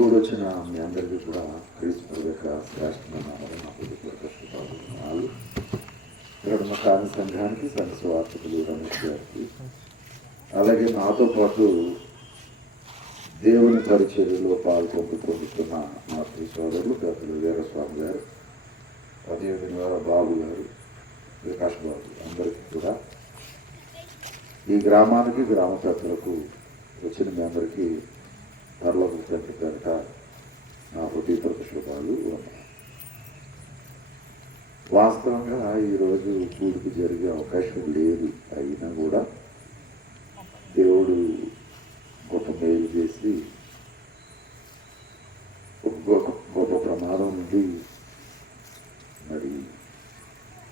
కూడొచ్చిన మీ అందరికీ కూడా క్రీస్తు యొక్క శ్రేష్టమైన శుభాలు. ఇక్కడ మా కాని సంఘానికి సంఘ స్వార్థకులు రమేష్ గారికి, అలాగే నాతో పాటు దేవుని పరిచర్యలో పాల్పొందుతున్న మా శ్రీ సోదరులు డాక్టర్ వీరస్వామి గారు, అదేవిధంగా బాబు గారు, వికాస్ బాబు, అందరికీ కూడా ఈ గ్రామానికి గ్రామ పెద్దలకు వచ్చిన మీ అందరికీ పర్లోక తండ్రి పేరిట నా హృదయపూర్వక శుభాలు ఉన్నాయి. వాస్తవంగా ఈరోజు కూడికి జరిగే అవకాశం లేదు, అయినా కూడా దేవుడు గొప్ప మేలు చేసి గొప్ప ప్రమాదం నుండి మరి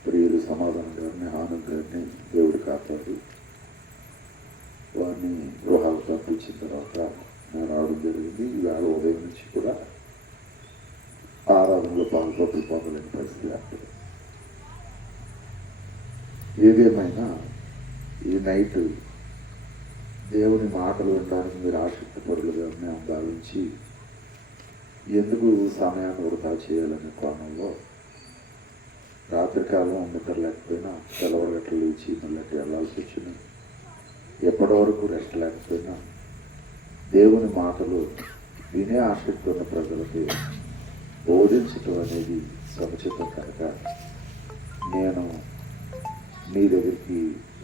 ప్రియులు సమాధానం గారిని, ఆనంద్ గారిని దేవుడు కాపాడు వారిని గృహాలు పంపించిన తర్వాత నేను రావడం జరిగింది. ఈవేళ ఉదయం నుంచి కూడా ఆరాధనలో పొందలేని పరిస్థితి లేకపోతే, ఏదేమైనా ఈ నైట్ దేవుని మాటలు వినడానికి మీరు ఆసక్తి పరులుగా మేము భావించి ఎందుకు సమయాన్ని వృధా చేయాలనే కోణంలో రాత్రికాలం నిద్ర లేకపోయినా తెల్లవారుగట్లు లేచి మళ్ళీ వెళ్ళాల్సి వచ్చింది. ఎప్పటి వరకు రెస్ట్ లేకపోయినా దేవుని మాటలు వినే ఆసక్తి ఉన్న ప్రజలకి బోధించటం అనేది సముచితం కనుక నేను మీ దగ్గరికి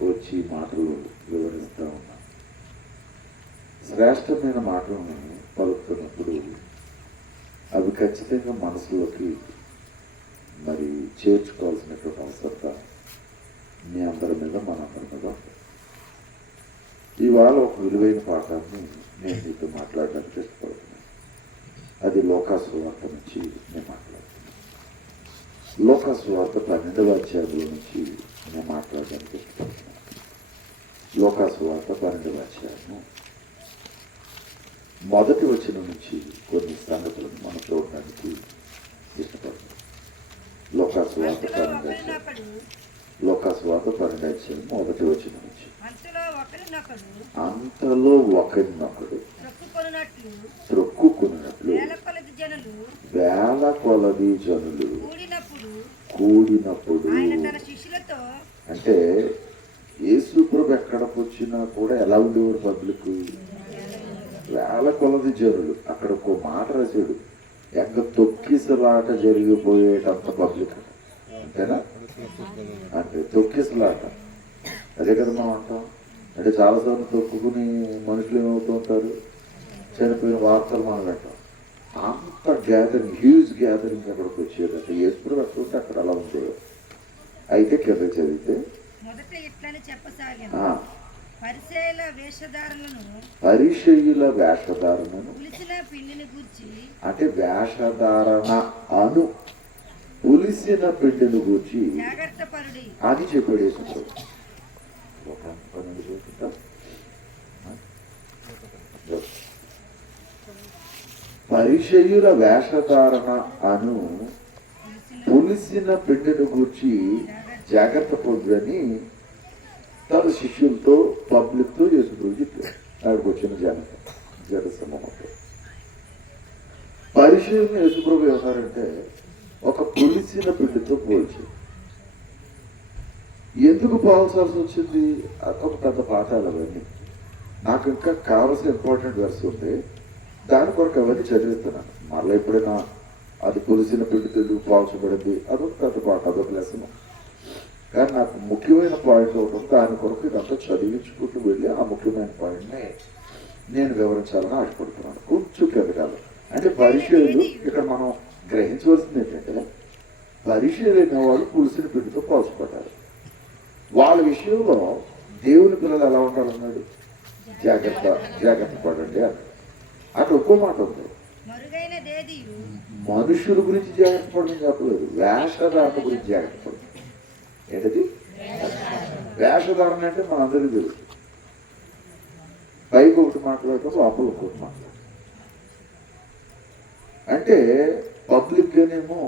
వచ్చి మాటలు వివరిస్తూ ఉన్నాను. శ్రేష్టమైన మాటలను పలుకుతున్నప్పుడు అవి ఖచ్చితంగా మనసులోకి మరి చేర్చుకోవాల్సినటువంటి అవసరత మీ అందరి మీద మనందరి మీద ఉంటుంది. ఇవాళ ఒక విలువైన పాఠాన్ని నేను మీతో మాట్లాడడానికి ఇష్టపడుతున్నాను. అది లోకాసు వార్త నుంచి నేను మాట్లాడుతున్నాను. లోకాసు వార్త 12వ అధ్యాయంలో నుంచి నేను మాట్లాడడానికి ఇష్టపడుతున్నాను. లోకాసు వార్త 12వ అధ్యాయము మొదటి వచనం నుంచి కొన్ని సంగతులను మనం చూడడానికి ఇష్టపడుతున్నాం. లోకాసు వార్త 12వ అధ్యాయం మొదటి వచనం నుంచి, అంతలో ఒకరినొకడు త్రొక్కుకున్నట్లు వేల కొలది జనులు కూడినప్పుడు, అంటే యేసు ప్రభు ఎక్కడికి వచ్చినా కూడా ఎలా ఉండేవారు పబ్లిక్? వేల కొలది జనులు. అక్కడ ఒక మాట రాశాడు, ఎక్క తొక్కిసలాట జరిగిపోయేటంత పబ్లిక్. అంతేనా? అంటే తొక్కిసలాట, అదే కదా మనం అంటాం. అంటే చాలాసార్లు తొక్కుకుని మనుషులు ఏమవుతూ ఉంటారు, చనిపోయిన వార్తలు మనం వింటాం. అంత గ్యాదరింగ్, హ్యూజ్ గ్యాదరింగ్ అక్కడికి వచ్చేది. అంటే ఎప్పుడు అక్కడ అక్కడ అలా ఉండేది. అయితే కింద చదివితే పరిచయుల వేషధారణను, అంటే వేషధారణ అను పులిసిన పిండిని గూర్చి అని చెప్పాడు. పరిచయుల వేషధారణ అను పులిసిన పిండిని గూర్చి జాగ్రత్త పడుదని తన శిష్యులతో పబ్లిక్తో యేసుప్రభు చెప్పారు. అక్కడికి వచ్చిన జన సమూహంతో పరిచయం యేసుప్రభు ఏమన్నారంటే ఒక పులిసిన పిండితో పోల్చి. ఎందుకు పోల్చాల్సి వచ్చింది? ఒక పెద్ద పాఠాలు అవన్నీ. నాకు ఇంకా కావాల్సిన ఇంపార్టెంట్ వర్స్ ఉంది, దాని కొరకు అవన్నీ చదివిస్తున్నాను. మళ్ళీ ఎప్పుడైనా అది పులిసిన పిండితో ఎందుకు పోల్చబడింది అదొక పెద్ద పాఠం, అదొక లెసన్. కానీ నాకు ముఖ్యమైన పాయింట్ ఒకటి, దాని కొరకు ఇదంతా చదివించుకుంటూ వెళ్ళి ఆ ముఖ్యమైన పాయింట్ని నేను వివరించాలని ఆశపడుతున్నాను. కొంచెం కెదగాలి. అంటే పరిచయులు ఇక్కడ మనం గ్రహించవలసింది ఏంటంటే, పరిచయులైన వాళ్ళు పులిసిన పిండితో పోల్చబడ్డారు. వాళ్ళ విషయంలో దేవుని పిల్లలు ఎలా ఉండాలన్నాడు? జాగ్రత్త పడండి అన్నాడు. అక్కడ ఒక్కో మాట ఉంది, మనుషుల గురించి జాగ్రత్త పడడం చెప్పలేదు, వేషధారణ గురించి జాగ్రత్త పడడం. ఏంటది వేషధారణ? అంటే మనందరికీ తెలుసు, పైకి ఒకటి మాట్లాడటం, లోపల ఒకటి మాట్లాడటం. అంటే పబ్లిక్గానేమో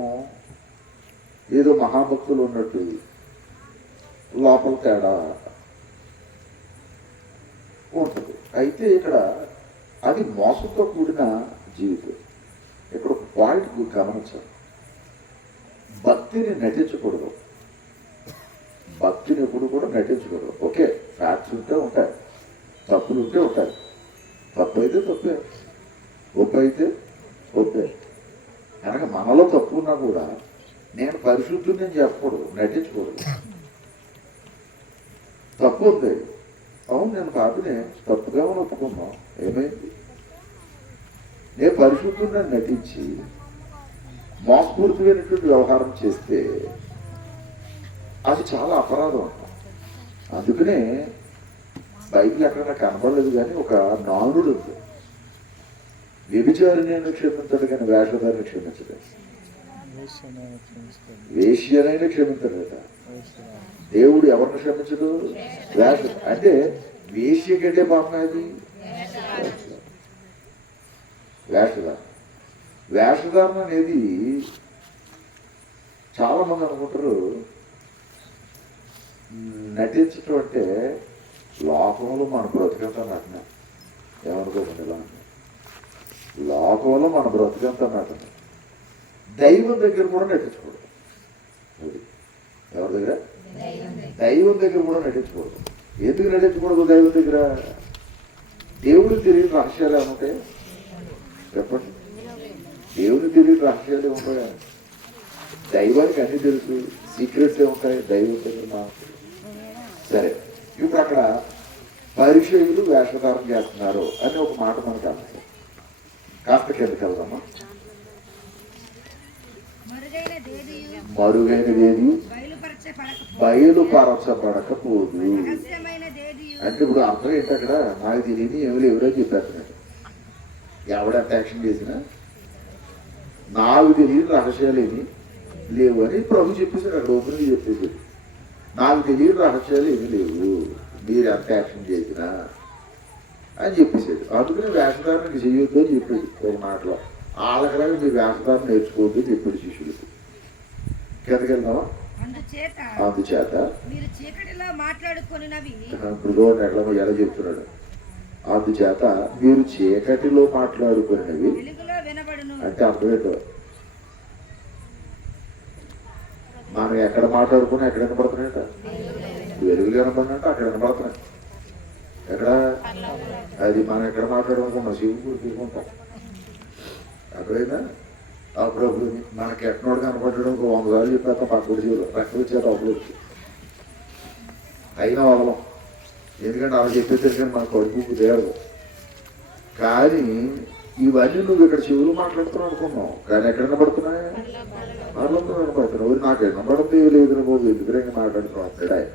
ఏదో మహాభక్తులు ఉన్నట్టు, లోపల తేడా ఉంటుంది. అయితే ఇక్కడ అది మోసంతో కూడిన జీవితం. ఇక్కడ ఒక పాయింట్ గమనించాలి. భక్తిని నటించకూడదు. భక్తిని ఎప్పుడు కూడా నటించకూడదు. ఓకే, ఫ్యాక్ట్స్ ఉంటే ఉంటాయి, తప్పులు ఉంటే ఉంటాయి. తప్పు అయితే తప్పే, ఒప్పు అయితే ఒప్పే. కనుక మనలో తప్పు ఉన్నా కూడా నేను పరిశుద్ధుని నేను చెప్పకూడదు, నటించకూడదు. తప్పు ఉంది, అవును నేను పాపినే, తప్పుగా మనం ఒప్పుకున్నాం, ఏమైంది? నేను పరిశుద్ధుని నటించి మోసపూరితమైనటువంటి వ్యవహారం చేస్తే అది చాలా అపరాధం అంట. అందుకనే బైబిల్ ఎక్కడ కనబడలేదు, కానీ ఒక నానుడు ఉంది, వ్యభిచారిని క్షమించడు కానీ వేషధారిని క్షమించలేదు, వేశ్యనైనా క్షమించలేట. దేవుడు ఎవరిని క్షమించడు? వేష అంటే వేశ్య కంటే పాపది వేషధారణ. వేషధారణ అనేది చాలా మంది అనుకుంటారు నటించటం అంటే లోకంలో మన బ్రతికంతా నటన. ఏమనుకోకండి, ఇలా లోకంలో మన బ్రతికంతా నటన. దైవం దగ్గర కూడా నటించకూడదు. అది ఎవరి దగ్గర? దైవం దగ్గర కూడా నటించకూడదు. ఎందుకు నటించకూడదు దైవం దగ్గర? దేవుడికి తెలియని రహస్యాలు ఏముంటాయి చెప్పండి? దేవుడికి తెలియని రహస్యాలు ఏముంటాయా? దైవానికి అన్ని తెలుసు, సీక్రెట్స్ ఏముంటాయి దైవం దగ్గర మాకు. సరే, ఇప్పుడు అక్కడ పరిచయులు వేషధారం చేస్తున్నారు అని ఒక మాట మనకు అర్థం. కాస్త కిందకి వెళ్దామా? మరుగైనదేది బయలుపరచబడకపోదు అంటే ఇప్పుడు అర్థం ఏంటి? అక్కడ నాకు తెలియని ఎవరు ఎవరో చెప్పేస్తున్నాడు. ఎవడంత యాక్షన్ చేసినా నాకు తెలియని రహస్యాలు ఏమి లేవు అని ప్రభు చెప్పేసాడు. అక్కడ ఓపెన్గా చెప్పేసి నాకు తెలియని రహస్యాలు ఏమి లేవు, మీరు ఎంత యాక్షన్ చేసినా అని చెప్పేసాడు. అందుకని వేషధారణకి చేయొద్దు అని చెప్పాడు ఒక మాటలో. వాళ్ళకలాగా మీరు వేషధారణ నేర్చుకోవద్దు అని చెప్పాడు శిష్యుడికి. కిందకెళ్దామా? అందుచేత ఇప్పుడు చూడండి ఎట్లా ఎలా చెప్తున్నాడు. అందుచేత మీరు చీకటిలో మాట్లాడుకునేవి అంటే అర్థమేంటో, మనం ఎక్కడ మాట్లాడుకున్నా ఎక్కడ వినపడుతున్నాయట? వెలుగులు వినపడినట్టు అక్కడ వినపడుతున్నాయి. ఎక్కడ? అది మనం ఎక్కడ మాట్లాడుకున్నాం శివుడు తీసుకుంటాం. అక్కడైనా అప్పుడప్పుడు మనకి ఎక్కడోడు కనపడడం 100 సార్లు చెప్పాక పక్కడు జీవులు రక్తం వచ్చేట అప్పుడు అయినా వదలం. ఎందుకంటే అలా చెప్పేసరికి మన కడుపు తేరదు. కానీ ఇవన్నీ నువ్వు ఇక్కడ చెవులు మాట్లాడుతున్నావు అనుకున్నావు, కానీ ఎక్కడ వినపడుతున్నాయి? వాళ్ళంతా వినపడుతున్నావు. నాకు వినపడితే లేదు బాబు, ఎందుకు మాట్లాడుతున్నావు అంటాడు ఆయన.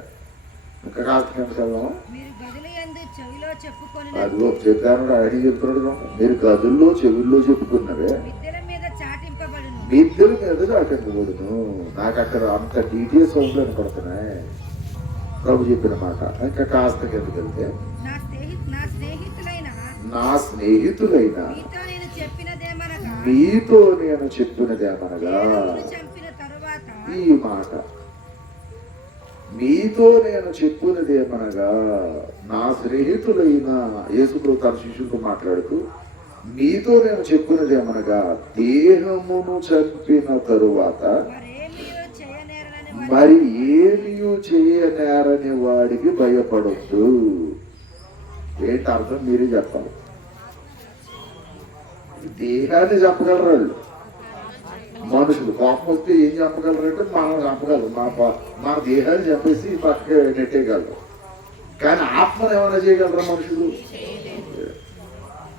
ఇంకా కాస్త వెళ్దాం. అదిగో చెప్పాను, ఆయన చెప్తున్నాడు. మీరు గదుల్లో చెవుల్లో చెప్పుకున్నవే మిద్దెల మీద చాటింపబడును. నాకు అక్కడ అంత డీటెయిల్స్ సౌండ్లు వినపడుతున్నాయి ప్రభు చెప్పిన మాట. ఇంకా కాస్త కిందకి వెళ్తే నా స్నేహితులైన మీతో నేను చెప్పినదేమనగా, ఈ మాట మీతో నేను చెప్పినదేమనగా, నా స్నేహితులైన యేసుప్రభు తన శిష్యులతో మాట్లాడుతూ మీతో నేను చెప్పినదేమనగా, దేహమును చంపిన తరువాత మరి ఏమీ చేయనేరని వాడికి భయపడొద్దు. ఏంటి అర్థం? మీరే చెప్పాలి. దేహాన్ని చంపగలరు వాళ్ళు. మనుషులు కోపం వస్తే ఏం చంపగలరంటే మనం చంపగలరు, మన దేహాన్ని చంపేసి పక్క నెట్టేయగలరు. కానీ ఆత్మను ఏమైనా చేయగలరా మనుషులు?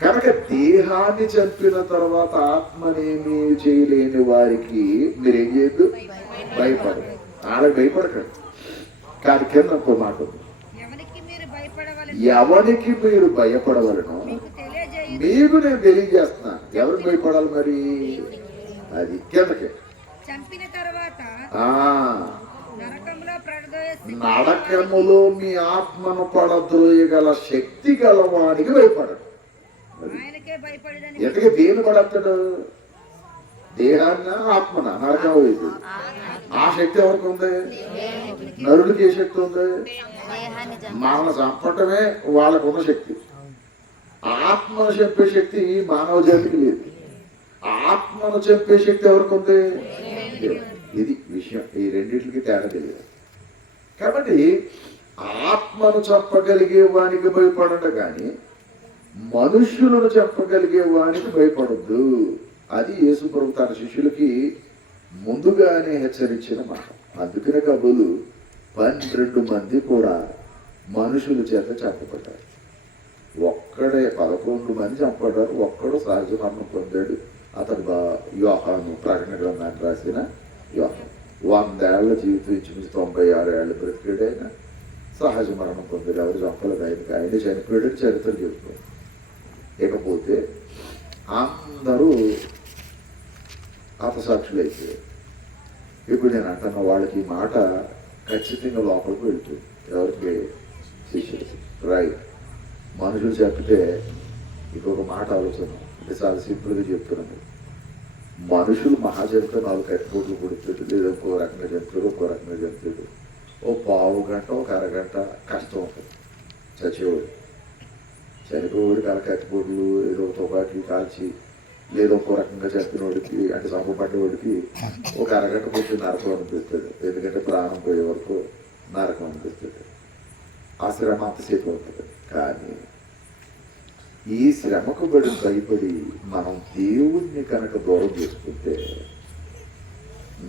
కనుక దేహాన్ని చంపిన తర్వాత ఆత్మనేమి చేయలేని వారికి మీరేం చేయొద్దు, భయపడదు. ఆడకి భయపడకండి. కానీ కింద ఇంకో మాట ఉంది, ఎవరికి మీరు భయపడవలను మీకు నేను తెలియజేస్తున్నా. ఎవరికి భయపడాలి మరి? అది కిందకి నరకములో మీ ఆత్మను పడద్రోయగల శక్తి గలవాడికి భయపడడు. ఎందుకే దేని పడతాడు? దేహాన్న ఆత్మన నరకం వేసి ఆ శక్తి ఎవరికి ఉంది? నరుడికి ఏ శక్తి ఉంది? మనల్ని చంపటమే వాళ్ళకున్న శక్తి. ఆత్మ చెప్పే శక్తి మానవ జాతికి లేదు. ఆత్మను చెప్పే శక్తి ఎవరికి ఉంది? ఇది విషయం. ఈ రెండింటికి తేడా తెలియదు. కాబట్టి ఆత్మను చెప్పగలిగే వానికి భయపడట కానీ మనుష్యులను చెప్పగలిగే వానికి భయపడద్దు. అది యేసు ప్రభు తన శిష్యులకి ముందుగానే హెచ్చరించిన మాట. అందుకనే కబులు 12 మంది కూడా మనుషుల చేత చంపబడ్డారు. ఒక్కడే 11 మంది చంపబడ్డారు. ఒక్కడు సహజ మరణం పొందాడు. అతడు యోహాను, ప్రకటన గ్రంథాన్ని రాసిన యోహాను. 100 ఏళ్ల జీవితం ఇచ్చి 96 ఏళ్ళు బ్రతికాడు. ఆయన సహజ మరణం పొందాడు. ఎవరు చంపలేదు ఆయనకి. ఆయన చనిపోయాడు చరిత్ర చెబుతుంది. ఇకపోతే అందరూ హతసాక్షులు అయిపోయారు. ఇప్పుడు నేను అంటున్న వాళ్ళకి ఈ మాట ఖచ్చితంగా లోపలికి వెళ్తుంది. ఎవరికి? శిష్యులు. రైట్. మనుషులు చెప్తే ఇంకొక మాట ఆలోచన అంటే చాలా సింపుల్గా చెప్తున్నాను. మనుషులు మహా చెప్తే 4 కట్టుకోట్లు కొడుతుంది, లేదా ఇంకో రకంగా చెప్తాడు, ఇంకో రకంగా చెప్తాడు. ఓ పావు గంట, ఒక అరగంట కష్టం ఉంటుంది. చచ్చేవాడు చనిపోయేవాడికి కట్టుకోట్లు, ఏదో తుపాకీ కాల్చి, లేదో ఒక రకంగా చెప్పినోడికి అంటే చంపబడ్డవాడికి ఒక అరగంట కొంచెం నరకం అనిపిస్తుంది. ఎందుకంటే ప్రాణం పోయే వరకు నరకం అనిపిస్తుంది. ఆ శ్రమ అంతసేపు అవుతుంది. కానీ ఈ శ్రమకు భయపడి మనం దేవుణ్ణి కనుక దూరం చేసుకుంటే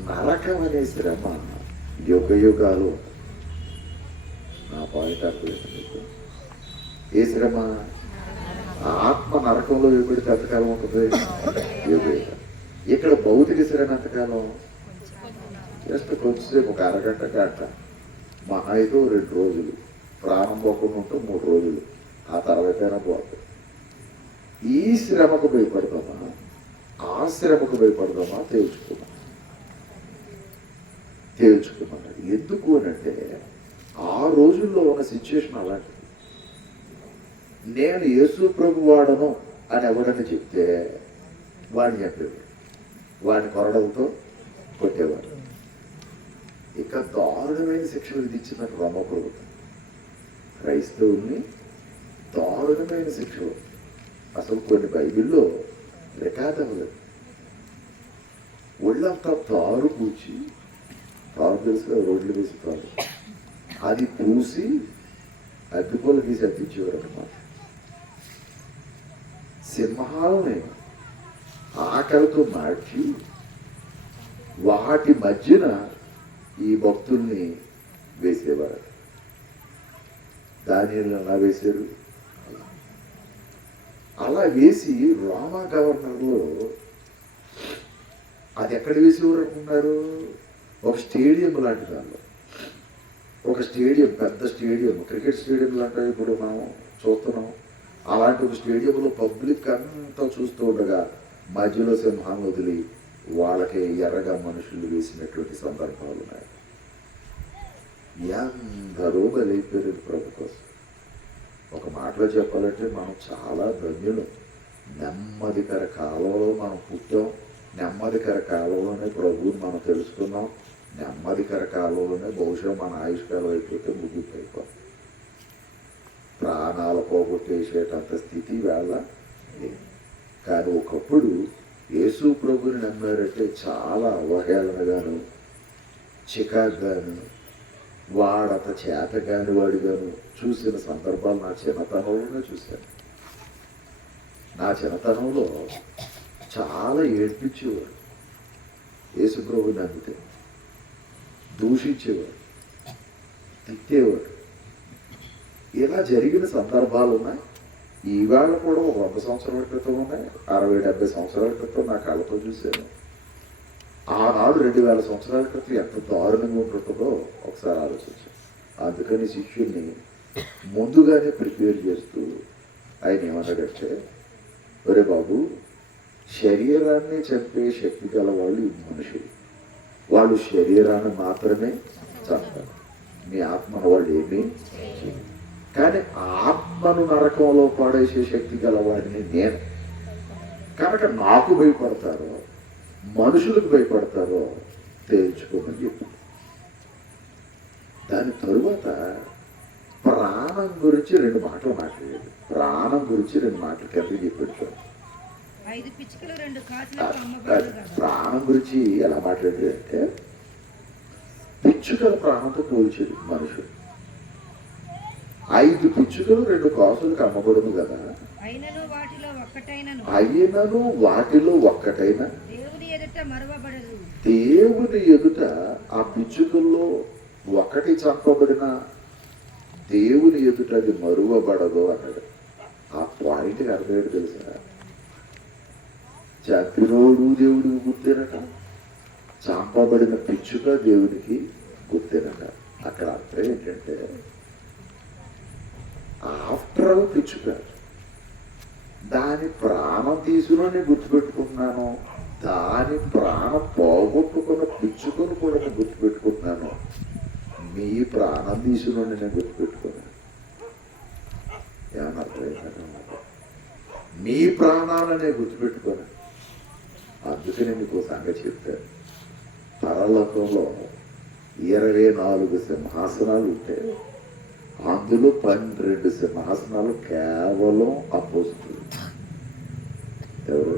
నరకం అనే శ్రమ యుగ యుగాలు. నా పాయింట్ అర్థమైంది. ఏ శ్రమ? ఆత్మ నరకంలో ఇవ్వబడితే ఎంతకాలం ఉంటుంది? ఇక్కడ భౌతిక శ్రమ ఎంతకాలం? జస్ట్ కొంచెంసేపు, ఒక అరగంట గంట, మహా అయితే 2 రోజులు. ప్రాణం పోకుండా ఉంటే 3 రోజులు. ఆ తర్వాతైనా పోతుంది. ఈ శ్రమకు భయపడదామా, ఆ శ్రమకు భయపడదామా తేల్చుకున్నాడు. ఎందుకు అనంటే ఆ రోజుల్లో ఉన్న సిచ్యువేషన్ అలాంటిది. నేను యేసు ప్రభు వాడను అని ఎవడని చెప్తే వాడిని చెప్పేవాడు, వాడిని కొరడలతో కొట్టేవాడు. ఇక దారుణమైన శిక్షలు విధించినట్టు రోమ ప్రభుత్వం క్రైస్తవుల్ని దారుణమైన శిక్షలు. అసలు కొన్ని బైబిల్లో రికార్డ్ అవ్వలేదు. ఒళ్ళంతా తారు పూచి, తారు తెలుసుగా రోడ్లు వేసి తారు, అది పూసి అగ్గిపూలు తీసి అద్దించేవారు అన్నమాట. సింహాలని ఆకలితో మార్చి వాటి మధ్యన ఈ భక్తుల్ని వేసేవారు. దానిని ఎలా వేశారు? అలా వేసి రోమా గవర్నర్లో అది ఎక్కడ వేసేవారు అనుకున్నారు? ఒక స్టేడియం లాంటి దానిలో, ఒక స్టేడియం, పెద్ద స్టేడియం, క్రికెట్ స్టేడియం లాంటి ఇప్పుడు మనం చూస్తున్నాం. అలాంటి ఒక స్టేడియంలో పబ్లిక్ అంతా చూస్తూ ఉండగా మధ్యలో సింహాన్ని వదిలి వాళ్ళకి ఎర్రగా మనుషులు వేసినటువంటి సందర్భాలు ఉన్నాయి. ఎందరో బలైపోయారు ప్రభు కోసం. ఒక మాటలో చెప్పాలంటే మనం చాలా ధన్యులు. నెమ్మదికర కాలంలో మనం పుట్టాం. నెమ్మదికర కాలంలోనే ప్రభువుని మనం తెలుసుకున్నాం. నెమ్మదికర కాలంలోనే బహుశా మన ఆయుష్కాలం అయిపోతే ముగింపు అయిపోతుంది. ప్రాణాలు పోగొట్టేసేటంత స్థితి వేళ లేదు. కానీ ఒకప్పుడు యేసు ప్రభుని నమ్మారంటే చాలా అవహేళనగాను, చికాకుగాను, వాడంత చేతగాని వాడిగాను చూసిన సందర్భాలు నా చిన్నతనంలోనే చూశాను. నా చిన్నతనంలో చాలా ఏడ్పించేవాడు. యేసు ప్రభుని నమ్మితే దూషించేవాడు, తిట్టేవాడు. ఇలా జరిగిన సందర్భాలు ఉన్నాయి. ఈవేళ కూడా 100 సంవత్సరాల క్రితం ఉన్నాయి, 60-70 సంవత్సరాల క్రితం నా కళ్ళతో చూశాను. ఆనాడు 2000 సంవత్సరాల క్రితం ఎంత దారుణంగా ఉంటుందో ఒకసారి ఆలోచించాను. అందుకని శిష్యుల్ని ముందుగానే ప్రిపేర్ చేస్తూ ఆయన ఏమన్నాడంటే, ఒరే బాబు, శరీరాన్ని చంపే శక్తి గల వాళ్ళు మనుషులు. వాళ్ళు శరీరాన్ని మాత్రమే చంపారు, మీ ఆత్మను వాళ్ళు ఏమీ చేయరు. కానీ ఆత్మను నరకంలో పాడేసే శక్తి గలవాడిని నేను. కనుక నాకు భయపడతారో మనుషులకు భయపడతారో తేల్చుకోమని చెప్పి, దాని తరువాత ప్రాణం గురించి 2 మాటలు మాట్లాడాడు. ప్రాణం గురించి 2 మాటలు కింద చెప్పాడు. 5 పిచ్చుకలు 2 కాసులకు అమ్మబడును కదా. ప్రాణం గురించి ఎలా మాట్లాడాడంటే పిచ్చుకల ప్రాణంతో పోల్చాడు మనుషుడు. 5 పిచ్చుకలు 2 కాసులకు అమ్మబడును కదా. అయినను వాటిలో ఒక్కటైనా దేవుని ఎదుట మరువబడదు. దేవుని ఎదుట ఆ పిచ్చుకల్లో ఒకటి చంపబడిన దేవుని ఎదుట అది మరువబడదు అన్నాడు. ఆ పాయింట్కి అర్థమేంటి తెలుసా? చంపినోడు దేవుడికి గుర్తేనట, చంపబడిన పిచ్చుక దేవునికి గుర్తేనట. అక్కడ అర్థం ఏంటంటే ఆఫ్టర్ ఆల్ పిచ్చుక దాని ప్రాణం తీసుకుని నేను గుర్తుపెట్టుకుంటున్నాను, దాని ప్రాణం పోగొట్టుకున్న పిచ్చుకను కూడా నేను గుర్తుపెట్టుకుంటున్నాను, మీ ప్రాణం తీసుకుని నేను గుర్తుపెట్టుకున్నాను. ఏమన్నా అర్థమైందన్నమాట? మీ ప్రాణాలనే గుర్తుపెట్టుకున్నాను. అందుకని మీకు సంగతి చెప్తాను. పరలోకంలో 24 సింహాసనాలు ఉంటే అందులో 12 సింహాసనాలు కేవలం అపోస్తులు. ఎవరు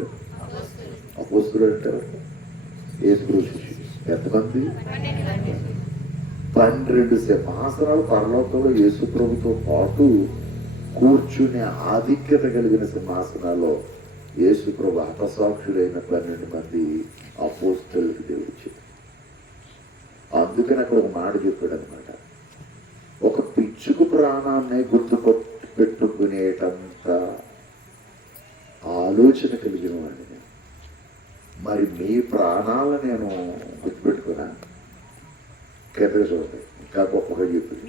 అపోస్తులు అంటే? యేసు శిష్యులు. ఎంతమంది? 12 సింహాసనాలు పరలోకంలో యేసు ప్రభుతో పాటు కూర్చునే ఆధిక్యత కలిగిన సింహాసనాల్లో యేసు ప్రభు హతసాక్షులైన 12 మంది అపోస్తులకు దేవుడు ఇచ్చాడు. అందుకని అక్కడ ఒక మాట చెప్పాడు అనమాట, ఒక పిచ్చుకు ప్రాణాన్ని పెట్టుకునేటంత ఆలోచన కలిగిన వాడిని మరి మీ ప్రాణాలను నేను గుర్తుపెట్టుకున్నా. కిందకి చూడండి, ఇంకా గొప్పగా చెప్పింది.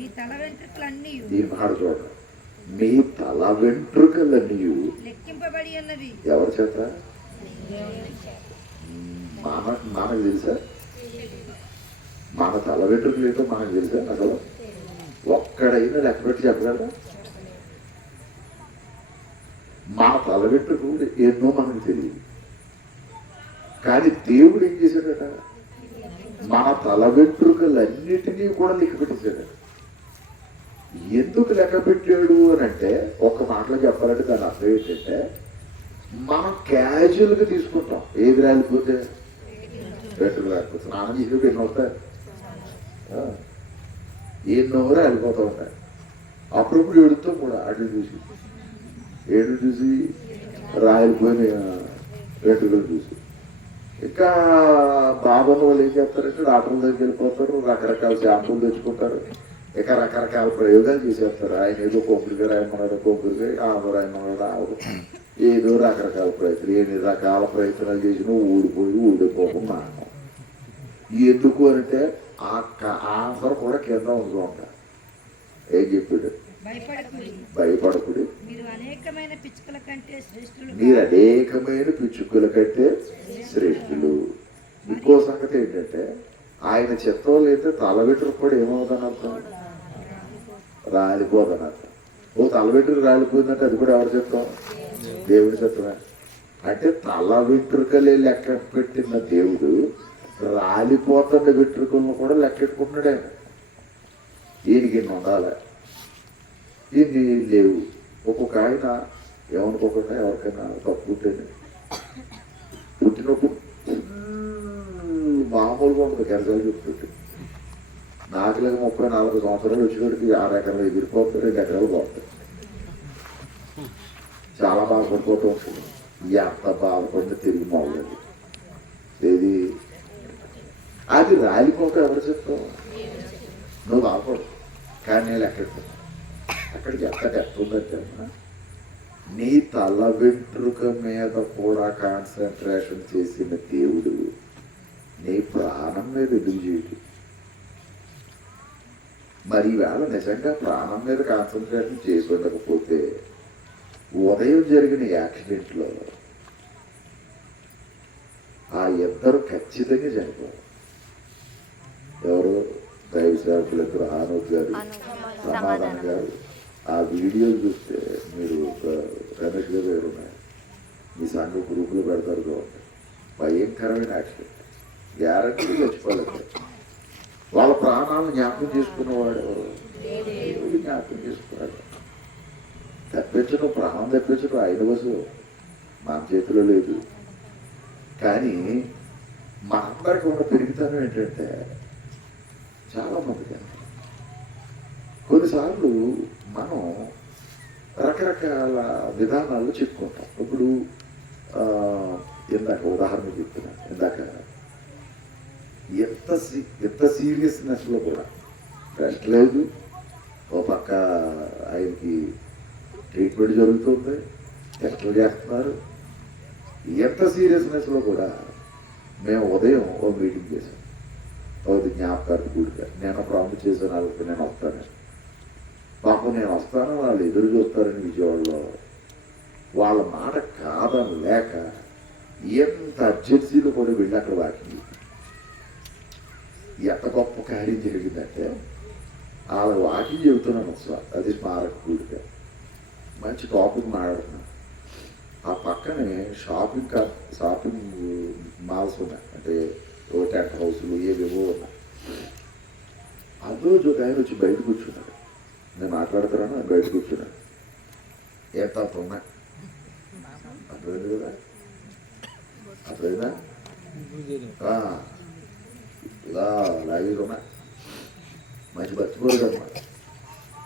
ఈ మాట చూడండి, మీ తల వెంట్రుకలన్నీ లెక్కింపబడి ఉన్నవి. ఎవరి చేత? మనకు తెలుసా? మన తల వెంట్రుకలు ఏంటో మనకు తెలుసా? అసలు ఒక్కడైనా లెక్క పెట్టి చెప్పగలరా? మన తల వెంట్రుకలు ఎన్నో మనకు తెలియదు, కానీ దేవుడు ఏం చేశాడట? మన తల వెంట్రుకలన్నిటినీ కూడా లెక్క పెట్టేశాడట. ఎందుకు లెక్క పెట్టాడు అని అంటే, ఒక మాటలో చెప్పాలంటే దాని అర్థం ఏంటంటే, మనం క్యాజువల్గా తీసుకుంటాం. ఏది రాలిపోతే వెంట్రుకలు రాలిపోతే స్నానం చేసినప్పుడు ఎన్నో వస్తాయి, ఎన్నో రాలిపోతూ ఉంటాయి. అప్పుడప్పుడు ఎడుతాం కూడా అటు చూసి రాలిపోయిన వెంట్రుకలు చూసి. ఇంకా బాబాను వాళ్ళు ఏం చేస్తారంటే డాక్టర్ దగ్గరికి వెళ్ళిపోతారు, రకరకాల షాంపూలు తెచ్చుకుంటారు, ఇక రకరకాల ప్రయోగాలు చేసేస్తారు. ఆయన ఏదో కొబ్బరికాయ రాయమన్నాడు, కొబ్బరికాయ ఆవు రాయమన్నాడు, ఆవు ఏదో రకరకాల ప్రయత్నాలు, ఎన్ని రకాల ప్రయత్నాలు చేసినా ఊడిపోకుండా ఎందుకు అంటే ఆన్సర్ కూడా కింద ఉంటూ ఉంటా. ఏం చెప్పాడు? భయపడకుడి, మీరు అనేకమైన పిచ్చుకల కంటే శ్రేష్ఠులు. ఇంకో సంగతి ఏంటంటే, ఆయన చిత్రంలో అయితే తల వెంట్రుక కూడా ఏమవుదని అర్థం? రాలిపోదని అర్థం. ఓ తల వెంట్రుక రాలిపోయిందంటే అది కూడా ఎవరు చిత్రం? దేవుడి చిత్రమే. అంటే తల వెంట్రుకలే లెక్క పెట్టిన దేవుడు రాలిపోతున్న వెంట్రుకలను కూడా లెక్కెట్టుకుంటున్నాడు. ఆయన ఈయనకి ఇన్ని ఉండాలి, ఇన్ని లేవు. ఒక్కొక్క ఆయన ఏమనుకోకుండా ఎవరికైనా తప్పు పుట్టినప్పుడు మామూలుగా ఉంటుంది. గెరజాలు చెప్తుంటే నాకులాగా 30-40 సంవత్సరాలు వచ్చినడికి 6 ఎకరాలు ఎగిరిపోతారు, 2 ఎకరాలు పోతాయి. చాలా బాధపడిపోతూ ఉంటుంది. ఎంత బాధపడినా తిరిగి మామూలు ఏది అది రాలిపోక ఎవరు చెప్తావు? నువ్వు బాధపడు, కానీ నేను ఎక్కడికి అక్కడికి ఎంత డెప్త్ ఉందంటే, నీ తల వెంట్రుక మీద కూడా కాన్సన్ట్రేషన్ చేసిన దేవుడు నీ ప్రాణం మీద ఎదురు చేయడు. మరి ఈవేళ నిజంగా ప్రాణం మీద కాన్సన్ట్రేషన్ చేసి ఉండకపోతే ఉదయం జరిగిన యాక్సిడెంట్లో ఆ ఇద్దరు ఖచ్చితంగా చనిపోరు. ఎవరు? దైవ సేవకులు ఇద్దరు, ఆనోద్ గారు, సమాధానం గారు. ఆ వీడియోలు చూస్తే మీరు రమేష్ గారు ఉన్నాయి, మీ సంఘ గ్రూపులు పెడతారు కాబట్టి, భయంకరమైన యాక్సిడెంట్. గ్యారంటీ చచ్చిపోలేదు. వాళ్ళ ప్రాణాలను జ్ఞాపకం చేసుకున్నవాడు ఎవరు? దేవుడు జ్ఞాపకం చేసుకున్నాడు. తెప్పించడం, ప్రాణం తెప్పించడం ఆయన వసు. మన చేతిలో లేదు. కానీ మనందరికీ ఉన్న పెరుగుతాను ఏంటంటే చాలా మందికి కొన్నిసార్లు మనం రకరకాల విధానాలు చెప్పుకుంటాం. ఇప్పుడు ఇందాక ఉదాహరణ చెప్తున్నాను. ఇందాక ఎంత సీరియస్నెస్లో కూడా రెస్ట్ లేదు. ఓ పక్క ఆయనకి ట్రీట్మెంట్ జరుగుతుంది, టెస్టులు చేస్తున్నారు. ఎంత సీరియస్నెస్లో కూడా మేము ఉదయం ఓ మీటింగ్ చేశాం. అది జ్ఞాపకార్థ కూడిక. నేను ప్రామిస్ చేశాను వాళ్ళకి నేను వస్తాను. పాపం నేను వస్తాను, వాళ్ళు ఎదురు చూస్తారని విజయవాడలో. వాళ్ళ మాట కాదని లేక ఎంత అర్జెన్సీలో కూడా వెళ్ళి అక్కడ వాకింగ్. ఎంత గొప్ప కార్యం జరిగిందంటే వాళ్ళ వాకింగ్ చెబుతున్నాను సార్. అది స్మారక కూడిక. మంచి టాపిక్ మాట్లాడుతున్నాను. ఆ పక్కనే షాపింగ్ మాల్స్ ఉన్నాయి, అంటే టెంట్ హౌస్లు ఏవేవో ఉన్నాయి. అందులో ఒక ఆయన వచ్చి బయట కూర్చున్నాడు. నేను మాట్లాడుతున్నాను, ఆయన బయట కూర్చున్నాడు. ఎంత ఉన్నా అర్థమైంది కదా, అర్థమైందా? ఇలా లాగేదన్నా మంచి బతికోరు అన్నమాట.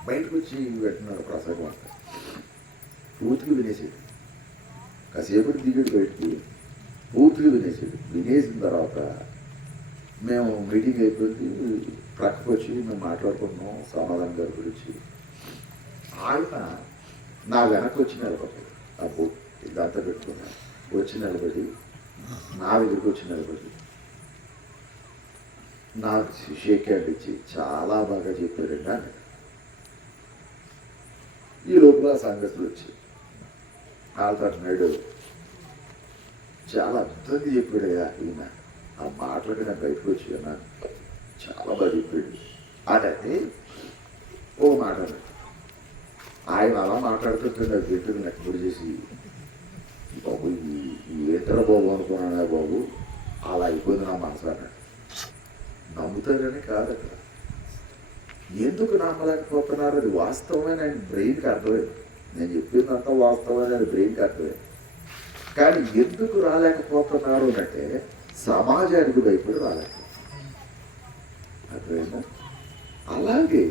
బయటకు వచ్చి పెట్టినాడు ప్రసంగం అంట. పూర్తిగా వినేసాడు. కాసేపటి దిగాడు బయటికి, పూర్తిగా వినేసాడు. వినేసిన తర్వాత మేము మీటింగ్ అయిపోయింది, ప్రక్కకు వచ్చి మేము మాట్లాడుకున్నాం సమాధానం గారి గురించి. ఆయన నా వెనక్కి వచ్చి నిలబడ్డాడు. ఆ బోట్ ఇదంతా పెట్టుకున్నాను. వచ్చి నిలబడి నా దగ్గరికి వచ్చి నిలబడి నాకు షేక్ హ్యాండ్ ఇచ్చి చాలా బాగా చెప్పారండి అని. ఈ లోపల సంగతులు వచ్చి వాళ్ళతో అంటున్నాడు, చాలా అద్భుతంగా చెప్పాడయ్యా ఈయన. ఆ మాటలకి నేను బయటకు వచ్చి అన్నాను, చాలా బాగా చెప్పాడు అని ఓ మాట. ఆయన అలా మాట్లాడుతుంటే నాకు చెప్పేది నాకు గురి చేసి, బాబు ఈ ఏంటర బాబు అనుకున్నానే బాబు, అలా అయిపోయింది నా మనసు అన్నాడు. నమ్ముతారని కాదు అక్కడ. ఎందుకు నమ్మలేకపోతున్నారు? అది వాస్తవమైన ఆయన బ్రెయిన్కి అర్థమైంది. నేను చెప్పిందంతా వాస్తవమైన ఆయన బ్రెయిన్కి అర్థమైంది. కానీ ఎందుకు రాలేకపోతున్నారు అంటే సమాజానికి భయపడి రాలేకపోతున్నారు. అర్థమైందా? అలాగే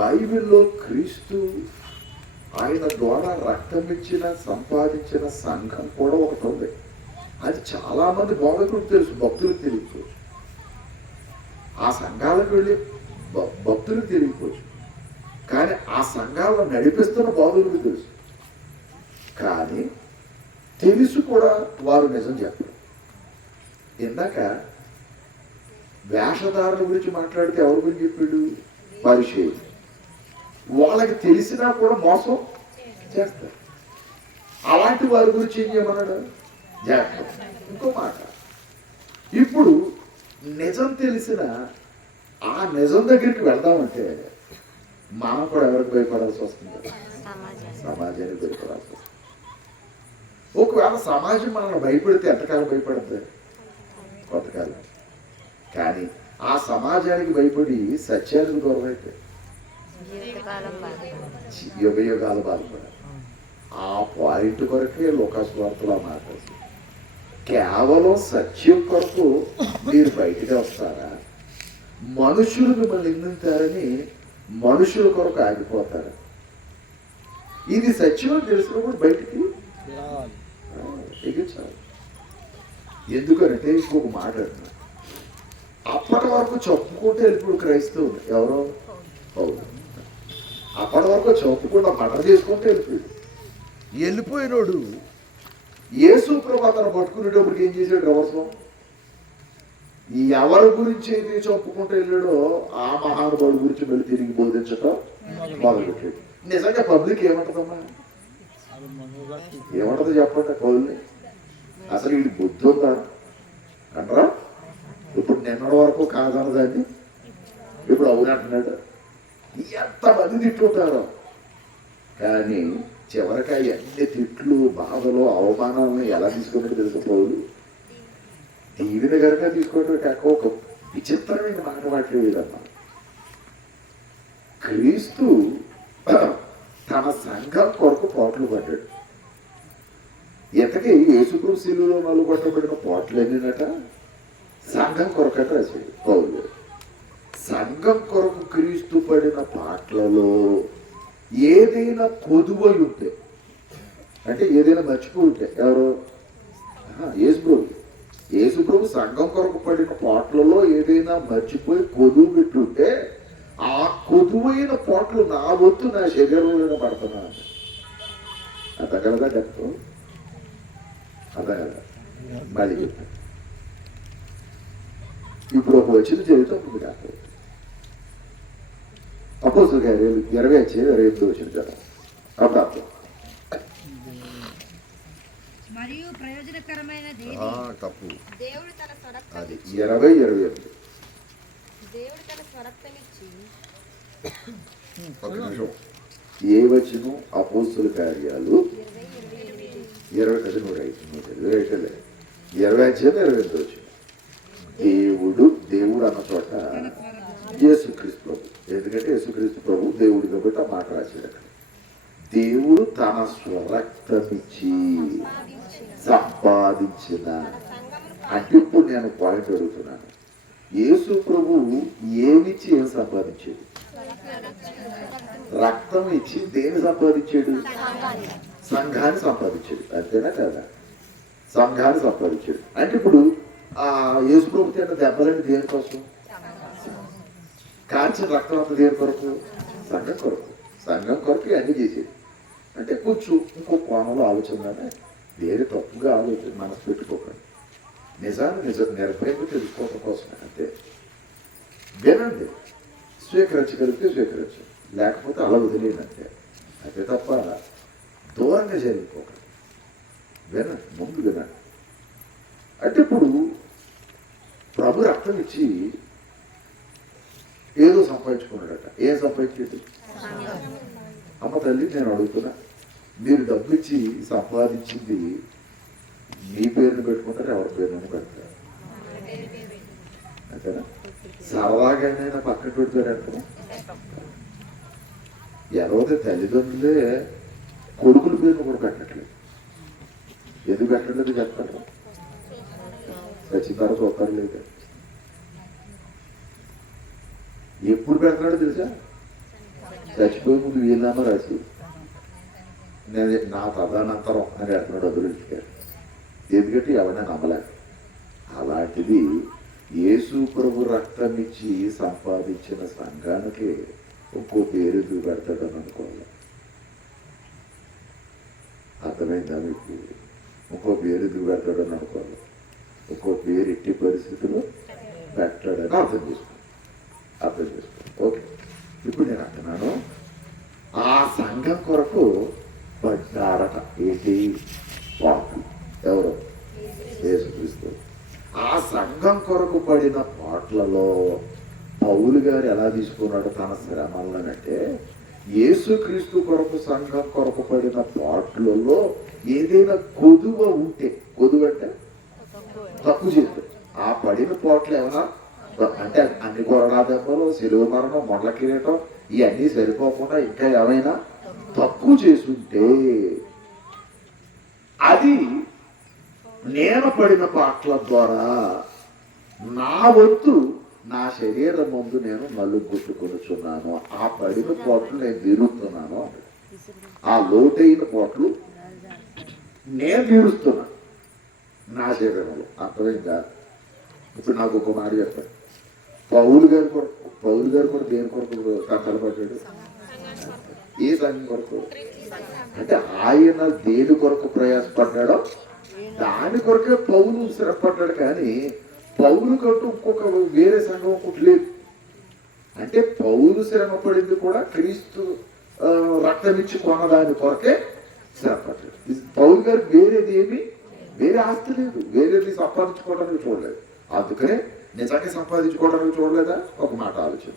బైబిల్లో క్రీస్తు ఆయన ద్వారా రక్తం ఇచ్చిన సంపాదించిన సంఘం కూడా ఒకటి ఉంది. అది చాలామంది బోధకులకు తెలుసు, భక్తులకు తెలియకపోవచ్చు. ఆ సంఘాలకు వెళ్ళి భక్తులకు తెలియకపోవచ్చు. కానీ ఆ సంఘాలను నడిపిస్తున్న బోధకులకు తెలుసు. కానీ తెలుసు కూడా వారు నిజం చెప్పరు. ఇందాక వేషధారుల గురించి మాట్లాడితే ఎవరి గురించి చెప్పాడు? పరిచయం. వాళ్ళకి తెలిసినా కూడా మోసం చేస్తారు. అలాంటి వారి గురించి ఏం చేయమన్నాడు? జాగ్రత్త. ఇంకో మాట, ఇప్పుడు నిజం తెలిసిన ఆ నిజం దగ్గరికి వెళ్దామంటే మనం కూడా ఎవరికి భయపడాల్సి వస్తుంది? సమాజానికి భయపడాల్సి వస్తుంది. ఒకవేళ సమాజం మనల్ని భయపడితే ఎంతకాలం భయపడుతుంది? కొంతకాలం. కానీ ఆ సమాజానికి భయపడి సత్యానికి దూరం అయితే యుగ యుగాలు బాధపడాలి. ఆ పాయింట్ కొరకే లోకాసువార్తలో మాట్లాడుతుంది. కేవలం సత్యం కొరకు మీరు బయటికి వస్తారా? మనుషులు మిమ్మల్ని నిందించారని మనుషుల కొరకు ఆగిపోతారా? ఇది సత్యం తెలిసినప్పుడు బయటికి ఎగించాలి. ఎందుకంటే ఇంకొక మాట అంటున్నా, అప్పటి వరకు చెప్పుకుంటే వెళ్ళిపోడు క్రైస్తవులు ఎవరో అవును. అప్పటి వరకు చెప్పుకుండా మటర్ చేసుకుంటే వెళ్ళిపోయినోడు యేసు ప్రభు అతను పట్టుకునేటప్పటికి ఏం చేశాడు? రవసం. ఎవరి గురించి అయితే చెప్పుకుంటూ వెళ్ళాడో ఆ మహానుభావుడి గురించి మళ్ళీ తిరిగి బోధించటం మొదలుపెట్టాడు. నిజంగా పబ్లిక్ ఏమంటదమ్మా? ఏమంటది చెప్పండి పౌల్ని? అసలు వీడి బుద్ధి ఉందా అంటారా? ఇప్పుడు నిన్నటి వరకు కాదన్నదాన్ని ఇప్పుడు అవునంటున్నాడు. ఎంతమంది తిట్టుంటారో. కానీ చివరికి అన్ని తిట్లు, బాధలు, అవమానాలను ఎలా తీసుకున్నట్టు తెలుసు పౌలు? దీవిన కనుక తీసుకోవడం కాక ఒక విచిత్రమైన మాట మాట్లాడేదమ్మా. క్రీస్తు తన సంఘం కొరకు పోట్లు పడ్డాడు. ఇంతకీ యేసుప్రభు శిలువలో నలుగొట్టబడిన పాటలు ఎన్నినట? సంఘం కొరకట రాశాడు పౌలు గారు. సంఘం కొరకు క్రీస్తు పడిన పాటలలో ఏదైనా కొదువై ఉంటే, అంటే ఏదైనా మర్చిపోయి ఉంటే, ఎవరు? యేసుప్రభు సంఘం కొరకు పడిన పాటలలో ఏదైనా మర్చిపోయి కొదువు పెట్టుంటే, ఆ కొదువైన పాటలు నా వద్దు నా శరీరంలో పడుతున్నాను. అతగలదా చెప్తాం, అతగలదా మళ్ళీ చెప్తాను. ఇప్పుడు ఒక వచ్చిన జీవితం ఉంది కాదు. అపోస్తలుల కార్యాలు 20:28 వచ్చిన కదా అప్పుడు అర్థం. మరియు ప్రయోజనకరమైనది తప్పు దేవుడు తన అది 20:28. దేవుడు తన స్వరక్తమిచ్చి ఒక నిమిషం. ఏ వచ్చిన అపోస్తలుల కార్యాలు 20:28 వచ్చిన దేవుడు అన్న చోట యేసుక్రీస్తు ప్రభు. ఎందుకంటే యేసుక్రీస్తు ప్రభు దేవుడు కాబట్టి ఆ మాట రాశాడు అక్కడ. దేవుడు తన స్వరక్తమిచ్చి సంపాదించిన అంటే ఇప్పుడు నేను పాయింట్ అడుగుతున్నాను. యేసు ప్రభు ఏమిచ్చి ఏం సంపాదించాడు? రక్తం ఇచ్చి దేని సంపాదించాడు? సంఘాన్ని సంపాదించాడు. అంతేనా కదా? సంఘాన్ని సంపాదించాడు. అంటే ఇప్పుడు ఆ యేసు ప్రభు తిన్న దెబ్బలని దేనికోసం? కాల్చిన రక్తం అంతా దేని కొరకు? సంఘం కొరకు. సంఘం కొరకు అన్ని చేసేది. అంటే కొంచెం ఇంకో కోణంలో ఆలోచనగానే వేరే తప్పుగా ఆలోచన మనసు పెట్టుకోకండి. నిజాన్ని నిర్భయంగా తెలుసుకోవడం కోసం అంతే. వినండి, స్వీకరించగలిగితే స్వీకరించు, లేకపోతే అలా వదిలేనంతే. అంతే తప్ప దూరంగా జరిగిపోకండి. వినండి, ముందు వినండి. అంటే ఇప్పుడు ప్రభు రక్తం ఇచ్చి ఏదో సంపాదించుకున్నాడట. ఏం సంపాదించేది? అమ్మ తల్లి, నేను అడుగుతున్నా, మీరు డబ్బు ఇచ్చి సంపాదించింది మీ పేరుని పెట్టుకుంటారు, ఎవరి పేరుని పెడతారు? అంతేనా? సరదాగానైనా పక్కన పెడతారు అంటారా? ఎవరైతే తల్లిదండ్రులే కొడుకుల పేరును కూడా పెట్టట్లేదు. ఎందుకు పెట్టలేదు చెప్తారు? చచ్చిపోతారు చూస్తారు లేదు. ఎప్పుడు పెడతాడో తెలుసా? చచ్చిపోయే ముందు వీళ్ళనామా రాసి నేను నా తదనంతరం అని పెడుతున్నాడు అభివృద్ధిగారు. ఎందుకంటే ఎవరైనా నమ్మలేక. అలాంటిది యేసు ప్రభు రక్తం ఇచ్చి సంపాదించిన సంఘానికి ఇంకో పేరు ఎందుకు పెడతాడని అనుకోవాలి. అర్థమైందా మీకు? ఇంకో పేరు ఎందుకు పెడతాడని అనుకోవాలి. ఇంకో పేరు ఎట్టి పరిస్థితుల్లో పెట్టాడని అర్థం చేసుకో. ఓకే, ఇప్పుడు నేను అంటున్నాను, ఆ సంఘం కొరకు పడ్డారట. ఏంటి? పాటలు. ఎవరు? యేసుక్రీస్తు. ఆ సంఘం కొరకు పడిన పాటలలో పౌలు గారు ఎలా తీసుకున్నాడు తన శ్రమలనంటే, యేసుక్రీస్తు కొరకు సంఘం కొరకు పడిన పాటలలో ఏదైనా కొదువ ఉంటే, కొదువ అంటే తప్పు చేస్తే, ఆ పడిన పాటలు ఏమన్నా అంటే అన్ని కొరడా దెబ్బలు, సిలువ మరణం, మొండల కిరీటం ఇవన్నీ సరిపోకుండా ఇంకా ఏమైనా తక్కువ చేసుంటే అది నేను పడిన పాటల ద్వారా నా వంతు నా శరీరం ముందు నేను నలుగొట్టుకొనుచున్నాను. ఆ పడిన పాటలు నేను తీరుస్తున్నాను. ఆ లోతైన పాటలు నేను తీరుస్తున్నాను నా శరీరంలో. అర్థమైందా? ఇప్పుడు నాకు ఒక మాట చెప్పారు. పౌలు గారు కూడా దేని కొరకు కథలు పడ్డాడు? ఏ సంఘం కొరకు? అంటే ఆయన దేని కొరకు ప్రయాసపడ్డాడో దాని కొరకే పౌలు శ్రమపడ్డాడు. కానీ పౌలు కంటూ ఇంకొక వేరే సంఘం ఒకటి లేదు. అంటే పౌలు శ్రమ పడింది కూడా క్రీస్తు రక్తం ఇచ్చి కొనదాని కొరకే శ్రమపడ్డాడు. పౌలు గారు వేరే ఆస్తి లేదు, వేరేది సంపాదించుకోవడానికి చూడలేదు. అందుకనే నిజంగా సంపాదించుకోవడానికి చూడలేదా? ఒక మాట ఆలోచన.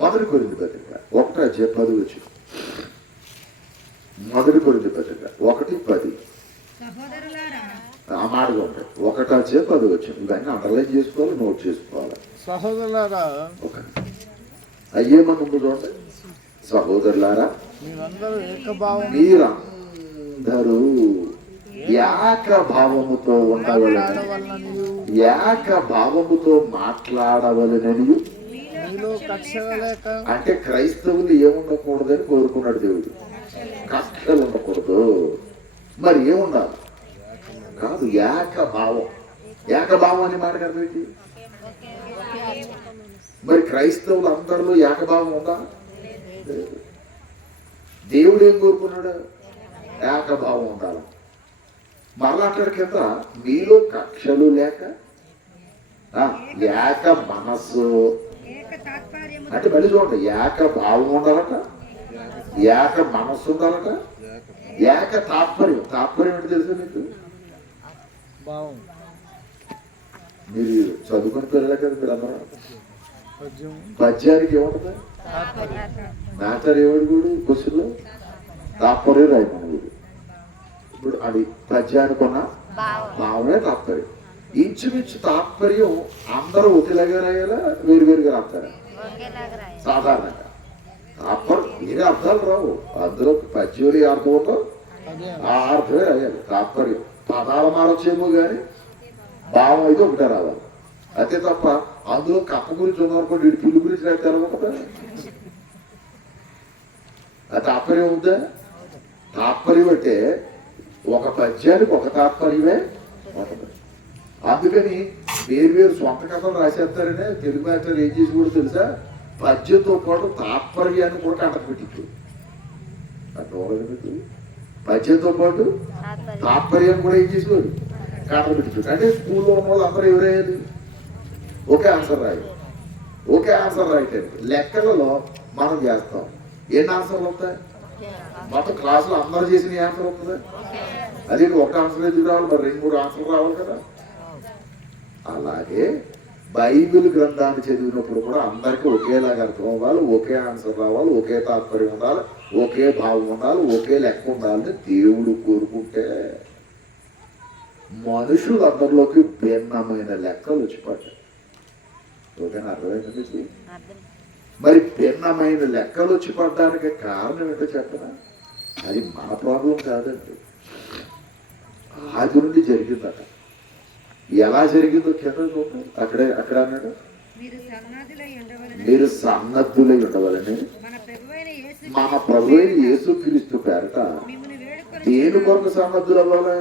మొదటి కొరింథీ పత్రిక 1:10 వచ్చింది. మొదటి కొరింథీ పత్రిక 1:10 సహోదరులారా, ఆ మాటగా ఉంటాయి. 1:10 వచ్చింది. ఇవన్నీ అండర్లైన్ చేసుకోవాలి, నోట్ చేసుకోవాలి. సహోదరులారా, అయ్యేమని ఉంది చూడండి. సహోదరులారా, మీరందరూ ఏకభావం మీరందరూ ఏక భావముతో ఉండవలెను, ఏక భావముతో మాట్లాడవలెనని. మీలో కక్ష లేక అంటే క్రైస్తవులు ఏముండకూడదని కోరుకున్నాడు దేవుడు. కక్షలు ఉండకూడదు. మరి ఏముండాలి? కాదు, ఏకభావం. ఏకభావం అని మాట ఏంటి? మరి క్రైస్తవులు అందరిలో ఏకభావం ఉందా? లేదు. దేవుడు ఏం కోరుకున్నాడు? ఏకభావం ఉండాలి. మరలా అక్కడ కింద మీలో కక్షలు లేక ఏక మనస్సు ఏక తాత్పర్యము అంటే మళ్ళీ చూడండి, ఏక భావం ఉండాలట, ఏక మనస్సు ఉండాలట, ఏక తాత్పర్యం. తాత్పర్యం ఏంటి తెలుసు మీకు? మీరు చదువుకుని పిల్లలే కదా మీరు అందరూ. పద్యానికి ఏముంటుంది? మ్యాటర్ ఏవాడు కూడా క్వశ్చన్లో తాత్పర్యం రాయమని. ఇప్పుడు అది పద్యానికి ఉన్న భావమే తాత్పర్యం. ఇంచుమించు తాత్పర్యం అందరూ ఒకేలాగా రాయాలా, వేరు వేరుగా రాస్తారా? సాధారణంగా తాత్పర్యం వేరే అర్థాలు రావు. అందులో పద్యం ఏ అర్థం ఉందో ఆ అర్థమే రాయాలి. తాత్పర్యం పదాలు మారొచ్చేమో కానీ భావం అయితే ఒకటే రావాలి. అంతే తప్ప అందులో కప్ప గురించి ఉందనుకోండి, వీడి పిల్లి గురించి నాకు తెలవకుండా ఆ తాత్పర్యం ఉందా? తాత్పర్యం అంటే ఒక పద్యానికి ఒక తాత్పర్యమే ఉంటుంది. అందుకని వేరు వేరు సొంత కథలు రాసేస్తారనే తెలుగు మాస్టర్ ఏం చేసి కూడా తెలుసా, పద్యంతో పాటు తాత్పర్యాన్ని కూడా కంటపెట్టించు. అర్థం పద్యంతో పాటు తాత్పర్యాన్ని కూడా ఏం చేసేవాడు? కంటపెట్టించు. అంటే స్కూల్లో ఉన్న వాళ్ళు అందరూ ఎవరేయాలి? ఒకే ఆన్సర్ రాయాలి. ఒకే ఆన్సర్ రాయటండి. లెక్కలలో మనం చేస్తాం. ఎన్ని ఆన్సర్లు వస్తాయి? మొత్తం క్లాసులో అందరూ చేసిన ఆన్సర్ వస్తుంది. అది ఒక ఆన్సర్ ఎందుకు రావాలి? మరి 2-3 ఆన్సర్లు రావాలి కదా. అలాగే బైబిల్ గ్రంథాన్ని చదివినప్పుడు కూడా అందరికీ ఒకేలాగా అర్థం అవ్వాలి, ఒకే ఆన్సర్ రావాలి, ఒకే తాత్పర్యం ఉండాలి, ఒకే భావం ఉండాలి, ఒకే లెక్క ఉండాలని దేవుడు కోరుకుంటే మనుషులు అందరిలోకి భిన్నమైన లెక్కలు వచ్చి పడ్డాయి. ఓకేనా? అర్థమైంది? మరి భిన్నమైన లెక్కలు వచ్చి పడ్డానికి కారణం ఏంటో చెప్పనా? అది మన ప్రాబ్లం కాదండి, ఆది నుండి జరిగిందట. ఎలా జరిగిందో కింద చూడండి. అక్కడ అన్నాడు, మీరు సన్నద్ధులై ఉండవాలని మన ప్రభువైన యేసుక్రీస్తు పేరట దేని కొరకు సన్నద్ధులు అవ్వాలి?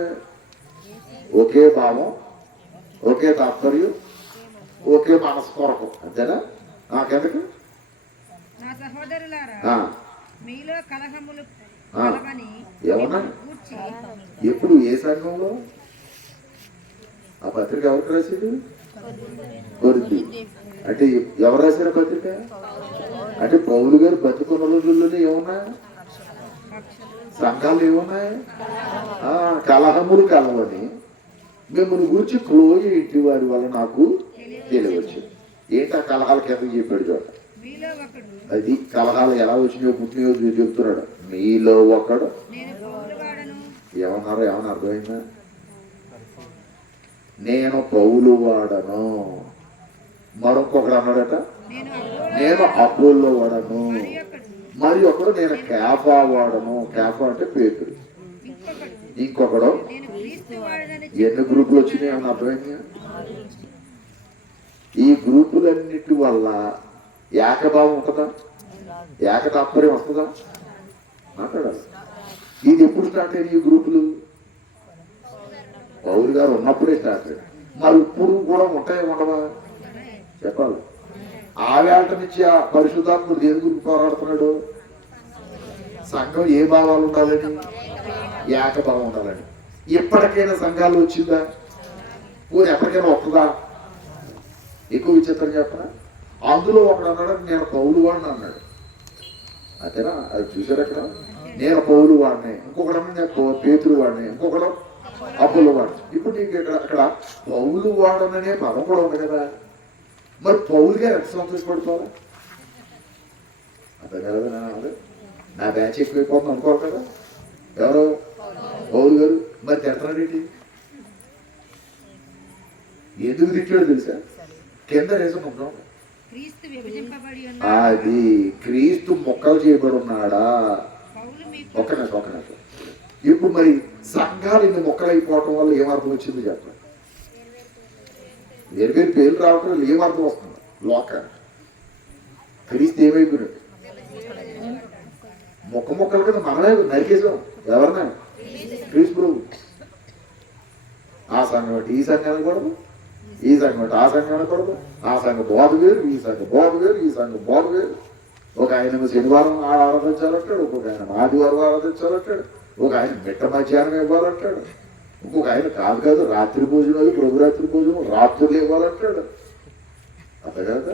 ఒకే భావం, ఒకే తాత్పర్యం, ఒకే మనసు కొరకు. అంతేనా? నాకెందుకు? నా సహోదరులారా, మీలో కలహములు ఏమన్నా ఎప్పుడు ఏ సంఘంలో? ఆ పత్రిక ఎవరికి రాసేది? కొరింథీ. అంటే ఎవరు రాశారు పత్రిక? అంటే పౌలు గారు బతుకున్న రోజుల్లోనే ఏమున్నా సంఘాలు ఏమున్నాయి? కలహములు కలవని మిమ్మల్ని గురించి క్లోజ్ ఇంటి వారి వల్ల నాకు తెలియవచ్చు. ఏంటి ఆ కలహాలు కింద చెప్పాడు చోట. అది కలహాలు ఎలా వచ్చినాయో పుట్టినయో చెప్తున్నాడు. మీలో ఒకడు ఏమన్నారో ఏమన్నా అర్థమైందా? నేను పౌలు వాడను. మరొకడు అన్నాడట, నేను అపోల్లో వాడను. మరి ఒకడు నేను కేఫా వాడను. కేఫా అంటే పేతురు. ఇంకొకడు ఎన్ని గ్రూపులు వచ్చినాయి అని అర్థమైందా? ఈ గ్రూపులన్నిటి వల్ల ఏకభావం ఉంటుందా? ఏక తాత్పర్యం వస్తుందా? మాట్లాడాలి. ఇది ఎప్పుడు స్టార్ట్ అయ్యింది? ఈ గ్రూపులు పౌలు గారు ఉన్నప్పుడే స్టార్ట్ అయ్యాయి. మరి ఇప్పుడు కూడా ఉంటాయి ఉండవా? చెప్పాలి. ఆ వేళ నుంచి ఆ పరిశుద్ధాత్ముడు దేని గురించి పోరాడుతున్నాడు? సంఘం ఏ భావాలు ఉండాలని? ఏకభావం ఉండాలని. ఎప్పటికైనా సంఘాలు వచ్చిందా? ఊరు ఎప్పటికైనా వస్తుందా? ఎక్కువ విచిత్రం చెప్పనా? అందులో ఒకడు అన్నాడు, నేను పౌలు వాడిని అన్నాడు. అంతేనా? అది చూసారు అక్కడ. నేను పౌలు వాడిని. ఇంకొకడు నేను పేతురు వాడిని. ఇంకొకడు అపోలో వాడిని. ఇప్పుడు నీకు అక్కడ పౌలు వాడననే పదం కూడా ఉంది కదా. మరి పౌలు గారు ఎంత సంతోషపడిపోవాలి? అర్థం కదా? నా బ్యాచ్ ఎక్కువైపోతుంది అనుకోవాలి కదా. ఎవరు? పౌలు గారు. మరి తిడతాడేంటి? ఎందుకు తిట్టాడు తెలుసా? కింద రీజన్ ఉన్నాం. అది క్రీస్తు మొక్కలు చేయబడి ఉన్నాడా? ఒక నిమిషం. ఇప్పుడు మరి సంఘ సంఘాలు ఇన్ని మొక్కలైపోవటం వల్ల ఏమర్థం వచ్చింది చెప్పండి. వేరు వేరు పేర్లు రావటం వల్ల ఏమర్థం వస్తుంది లోకానికి? క్రీస్తు ఏమైపోయినట్టు మొక్కల కింద మనమే నరికేసాం. ఎవరన్నా క్రీస్తు ప్రభు. ఆ సంఘం అంటే ఈ సంఘం అనకూడదు, ఈ సంఘం అంటే ఆ సంఘం అనకూడదు. ఆ సంఘం బోధ వేరు, ఈ సంఘం బోధ వేరు, ఈ సంఘం బోధ వేరు. ఒక ఆయన శనివారం ఆరాధించాలంటాడు, ఒక్కొక్క ఆయన ఆదివారం ఆరాధించాలంటాడు, ఒక ఆయన మిట్ట మధ్యాహ్నం ఇవ్వాలంటాడు, ఇంకొక ఆయన కాదు రాత్రి భోజనాలు ప్రభు రాత్రి భోజనం రాత్రులు ఇవ్వాలంటాడు. అంతే కదా.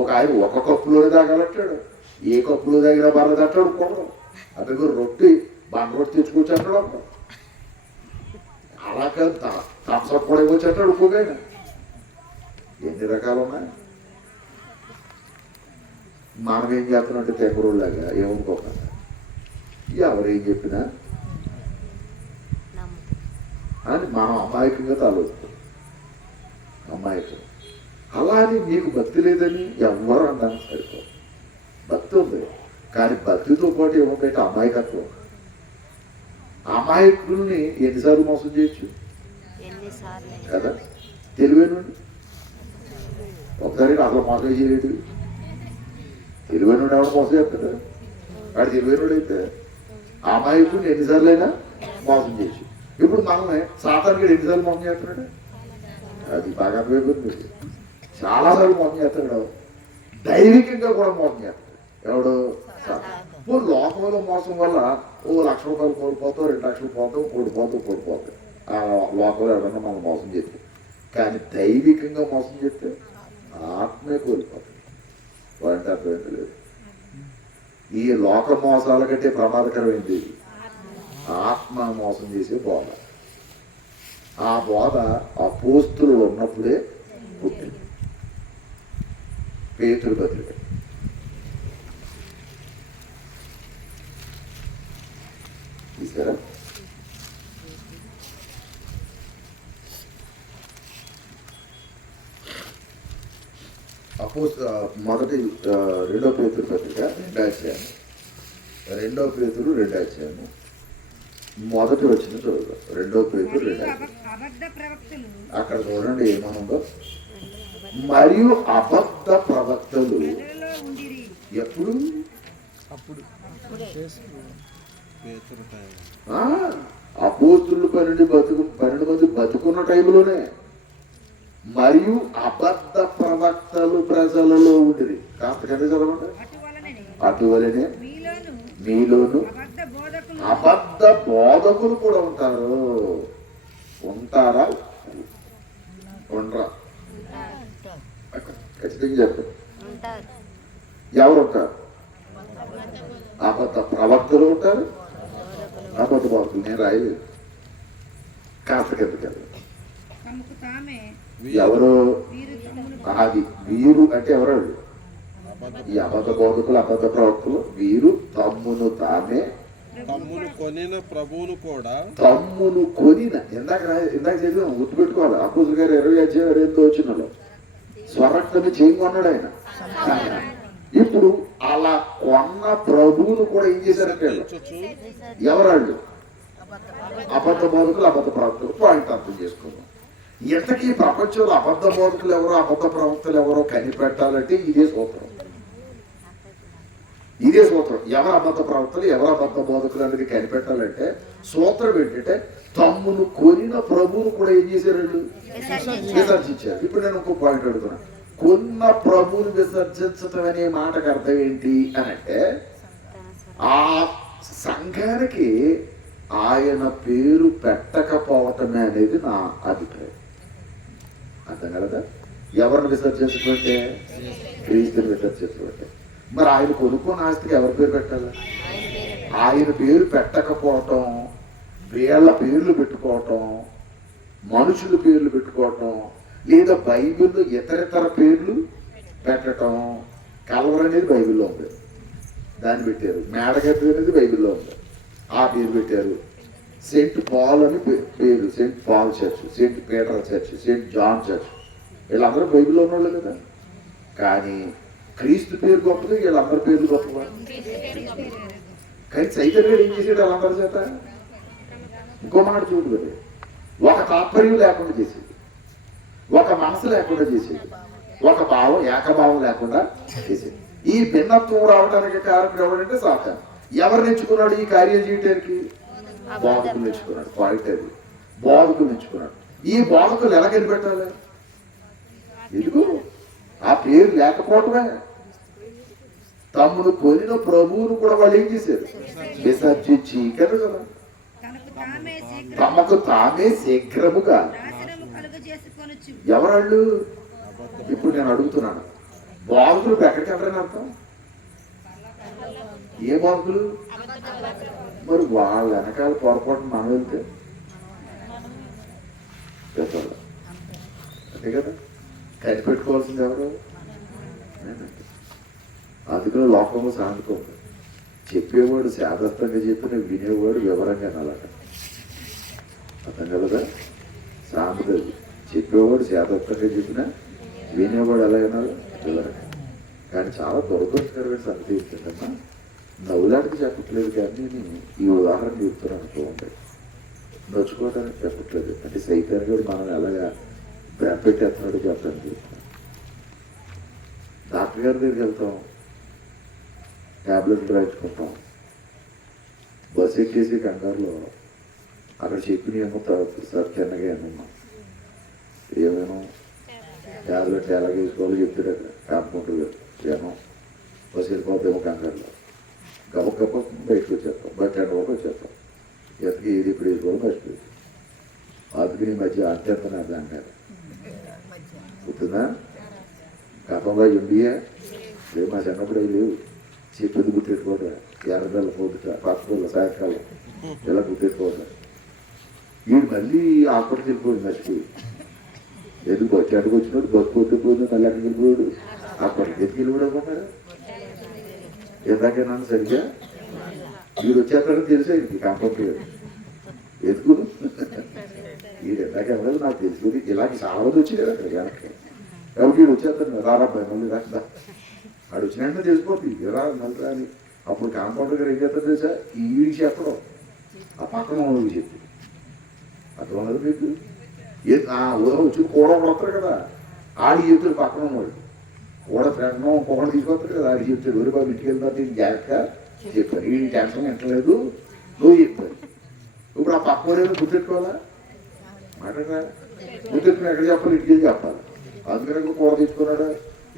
ఒక ఆయన ఒక కప్పులోనే తాగాలంటాడు, ఏ కప్పులో తాగినా బాగా తట్టాడు కొనడం. అతను రొట్టి బండ రొట్టి తెచ్చుకొచ్చి అంటాడు అప్పుడు. అలా కాదు థమ్స్అప్ కూడా ఇవ్వచ్చు అంటాడు ఇంకొక ఆయన. ఎన్ని రకాలు ఉన్నాయి. మనం ఏం చేస్తున్నట్టు తెంగరులాగా ఏమనుకోకుండా ఎవరేం చెప్పినా అని మనం అమాయకంగా తాలూస్తాం. అమాయకం. అలా అని నీకు భక్తి లేదని ఎవరు అనడానికి సరిపోదు. భక్తి ఉంది, కానీ భక్తితో పాటు ఏముందంటే అమాయకత్వం. అమాయకుల్ని ఎన్నిసార్లు మోసం చేయొచ్చు కదా. తెలివైనండి ఒకసారి అసలు మోసం చేయలేడు. తెలివైన ఎవరు మోసం చేస్తాడు? వాడు తెలివైనడు అయితే అమాయకుడిని ఎన్నిసార్లు అయినా మోసం చేయొచ్చు. ఇప్పుడు మనల్ని సాతానికి ఎన్నిసార్లు మోసం చేస్తున్నాడు? అది బాగా అర్థమైపోతుంది. చాలాసార్లు మోసం చేస్తాడు. దైవికంగా కూడా మోసం చేస్తాడు. ఎవడు? లోకంలో మోసం వల్ల ₹1,00,000 కోల్పోతావు, 2 లక్షలు పోతావు, కోడిపోతావు. ఆ లోకంలో ఎవరన్నా మనం మోసం చేస్తే. కానీ దైవికంగా మోసం చేస్తే ఆత్మే కోల్పోతాం. వాడంటే అర్థమైంది లేదు. ఈ లోక మోసాల కంటే ప్రమాదకరమైంది ఆత్మ మోసం చేసే బోధ. ఆ బోధ అపోస్తులు ఉన్నప్పుడే పుట్టింది. పేతురు పత్రిక తీసారా? మొదటి 2వ పేతురు పత్రిక 2వ అధ్యాయం. 2వ పేతురు 2వ అధ్యాయము మొదటి వచ్చిన చదువు. 2వ పేతురు 2వ అబద్ధ ప్రవక్తలు. అక్కడ చూడండి ఏమనుందో. మరియు అబద్ధ ప్రవక్తలు ఎప్పుడు? అపోస్తులు 12 మంది బతుకున్న టైంలోనే. మరియు అబద్ధ ప్రవక్తలు ప్రజలలో ఉండిరి. కాస్త కంటే చదవండి. అటువలనే మీలోను అబద్ధ బోధకులు కూడా ఉంటారు. ఉంటారా? ఉండరా? ఖచ్చితంగా చెప్పండి. ఎవరు ఉంటారు? అబద్ధ ప్రవక్తలు ఉంటారు, అబద్ధ బోధకులు. నేను రాయలేదు. కాస్త కిందకి ఎవరు? అది వీరు అంటే ఎవరు? ఈ అబద్ధ బోధకులు, అబద్ధ ప్రవక్తలు. వీరు తమ్మును తామే కొనిన ప్రభువును కూడా తమ్మును కొనిన. ఇందాక చదివాం, గుర్తుపెట్టుకోవాలి. అపోస్తుల గారు 20 అధ్యాయం 28 వచ్చినలో స్వరక్తని చేయమన్నాడు ఆయన. ఇప్పుడు అలా కొన్న ప్రభువును కూడా ఏం చేశారంటే ఎవరాళ్ళు? అబద్ధ బోధకులు, అబద్ధ ప్రవక్తలు. పాయింట్ అర్థం చేసుకున్నాం. ఇంతకీ ప్రపంచంలో అబద్ధ బోధకులు ఎవరో, అబద్ధ ప్రవక్తలు ఎవరో కనిపెట్టాలంటే ఇదే సూత్రం. ఎవరు అబద్ధ ప్రవక్తలు, ఎవరు అబద్ధ బోధకులు అనేది కనిపెట్టాలంటే సూత్రం ఏంటంటే తమ్మును కొనిన ప్రభువును కూడా ఏం చేశారు? విసర్జించారు. ఇప్పుడు నేను ఇంకో పాయింట్ అడుగుతున్నా. కొన్న ప్రభువును విసర్జించటం అనే మాటకు అర్థం ఏంటి అని అంటే, ఆ సంఘానికి ఆయన పేరు పెట్టకపోవటమే అనేది నా అభిప్రాయం. అర్థం కదా? ఎవరిని విసర్జించకుంటే క్రీస్తుని విసర్జించకుంటే. మరి ఆయన కొనుక్కున్న ఆస్తికి ఎవరి పేరు పెట్టాలి? ఆయన పేరు పెట్టకపోవటం, వీళ్ళ పేర్లు పెట్టుకోవటం, మనుషుల పేర్లు పెట్టుకోవటం, లేదా బైబిల్లో ఇతరితర పేర్లు పెట్టడం. కల్వర్ అనేది బైబిల్లో ఉంది, దాన్ని పెట్టారు. మేడగట్టు అనేది బైబిల్లో ఉంది, ఆ పేరు పెట్టారు. సెయింట్ పాల్ అని పేరు, Saint Paul church, Saint Peter church, Saint John church. వీళ్ళందరూ బైబిల్లో ఉన్నవాళ్ళు కదా. కానీ క్రీస్తు పేరు గొప్పది, వీళ్ళందరి పేర్లు గొప్పవా? కానీ చైతన్యుడు ఏం చేసాడు వాళ్ళందరి చేత? ఇంకో మాట చూడు కదా, ఒక తాత్పర్యం లేకుండా చేసేది, ఒక మనసు లేకుండా చేసేది, ఒక భావం ఏకభావం లేకుండా చేసేది. ఈ భిన్నత్వం రావడానికి కారణం ఎవరంటే సాతాను. ఎవరు నేర్చుకున్నాడు ఈ కార్యం చేయడానికి? బోధకులు నేర్చుకున్నాడు. పాయింట్ అది, బోధకులు నేర్చుకున్నాడు. ఈ బోధకులు ఎలా కనిపెట్టాలి? ఎందుకు ఆ పేరు లేకపోవటమే. తమ్ముడు కొనిన ప్రభువును కూడా వాళ్ళు ఏం చేశారు? విసర్జించి కదా, తమకు తామే శీఘ్రముగా నాశనము కలుగజేసుకొనుచు. ఎవరాళ్ళు? ఇప్పుడు నేను అడుగుతున్నాను, బాధకులు ఎక్కడికి వెళ్ళరని అర్థం? ఏ బాధకులు? మరి వాళ్ళ వెనకాల పొరపాటు మనం వెళ్తే చెప్పాలి అంతే కదా. కనిపెట్టుకోవాల్సింది ఎవరు? అందుకని లోకంలో సాగుతూ ఉంది. చెప్పేవాడు శాదస్తంగా చెప్పిన వినేవాడు వివరంగా నలట. అర్థం కదా సాంబది. చెప్పేవాడు శాదస్తంగా చెప్పిన వినేవాడు ఎలా వినాలి వివరంగా. కానీ చాలా దురదృష్టకరమైన సంగతి ఏంటంటమ్మా, నవ్వులాడికి చెప్పట్లేదు కానీ ఈ ఉదాహరణ చెప్తున్నాను చూడండి. నొచ్చుకోవడానికి చెప్పట్లేదు, అంటే సైతాన్ కూడా మనం ఎలాగా పెట్టేస్తున్నాడు చెప్పడానికి చెప్తున్నాను. డాక్టర్ గారి దగ్గరికి వెళ్తాం, ట్యాబ్లెట్లు రాయించుకుంటాం, బస్సు ఎక్కేసి కంగారులో అక్కడ చెప్పినేమో సార్ చిన్నగా ఏమన్నా ఏమేమో ట్యాబ్లెట్లు ఎలాగ వేసుకోవాలో చెప్తాడు అక్కడ కాంపౌండర్ గారు. ఏమో బస్సు వెళ్ళిపోతామో కంగారులో గబ బయటకు వచ్చేస్తాం, బయట ఎండవరకు వచ్చేస్తాం. ఎతకి ఏది ఇప్పుడు వేసుకోవాలి మర్చిపోయి. అందుకని ఈ మధ్య అత్యంత అది అంటారు గుర్తుందా? గతంలో ఇండియా లేవు, మా చిన్నప్పుడు అవి లేవు. చెప్పేది గుర్తెట్టుకోవడం, ఎర్రదల్ల పొద్దుట పక్కల సాయంకాలం ఇలా గుర్తెట్టుకోవడం. వీడు మళ్ళీ ఆకుపడికి వెళ్ళిపోయింది మర్చిపోయి. ఎందుకు బస్సు అడుగు వచ్చినాడు, బస్సు పొద్దుపోయింది, మళ్ళీ అక్కడికి వెళ్ళిపోయాడు. అప్పటికి ఎందుకు వెళ్ళిపోవడం ఎందాక సరిగ్గా వీడు వచ్చేస్తాడని తెలిసే ఇంటికి కాంపౌండర్ ఎందుకు వీడు ఎందాక వెళ్ళదు నాకు తెలుసు. ఇలాంటి చాలా మంది వచ్చింది అక్కడ వెనక్కి. కాబట్టి వీడు వచ్చేస్తాడు, రారాబాయ్ మళ్ళీ రాదా వాడు వచ్చినట్టు తెలిసిపోతుంది రా మళ్ళీ అని. అప్పుడు కాంపౌండర్ గారు ఏం చేస్తారు తెలుసా, ఈ వీడికి చెప్పడం ఆ పక్కన వాళ్ళకి చెప్పి. అక్కడ ఉన్నది మీకు ఉదయం వచ్చి కూడా వస్తారు కదా, ఆడికి చెప్తాడు పక్కన ఉన్నవాడు కూడా ఫ్రెండ్ ఇంకొకటి తీసుకొస్తాడు కదా, ఆడికి చెప్తాడు ఎవరి బాబు ఇంటికి వెళ్తా దీన్ని జాగ్రత్తగా చెప్పాను, ఈ టెన్షన్ ఎంటలేదు నువ్వు చెప్పాను. ఇప్పుడు ఆ పక్క ఏదో గుర్తెట్టుకోవాలా మాటగా గుర్తెట్టుకుని ఎక్కడ చెప్పాలి, ఇంటికి వెళ్ళి చెప్పాలి. అందుకని కూర తెచ్చుకున్నాడు.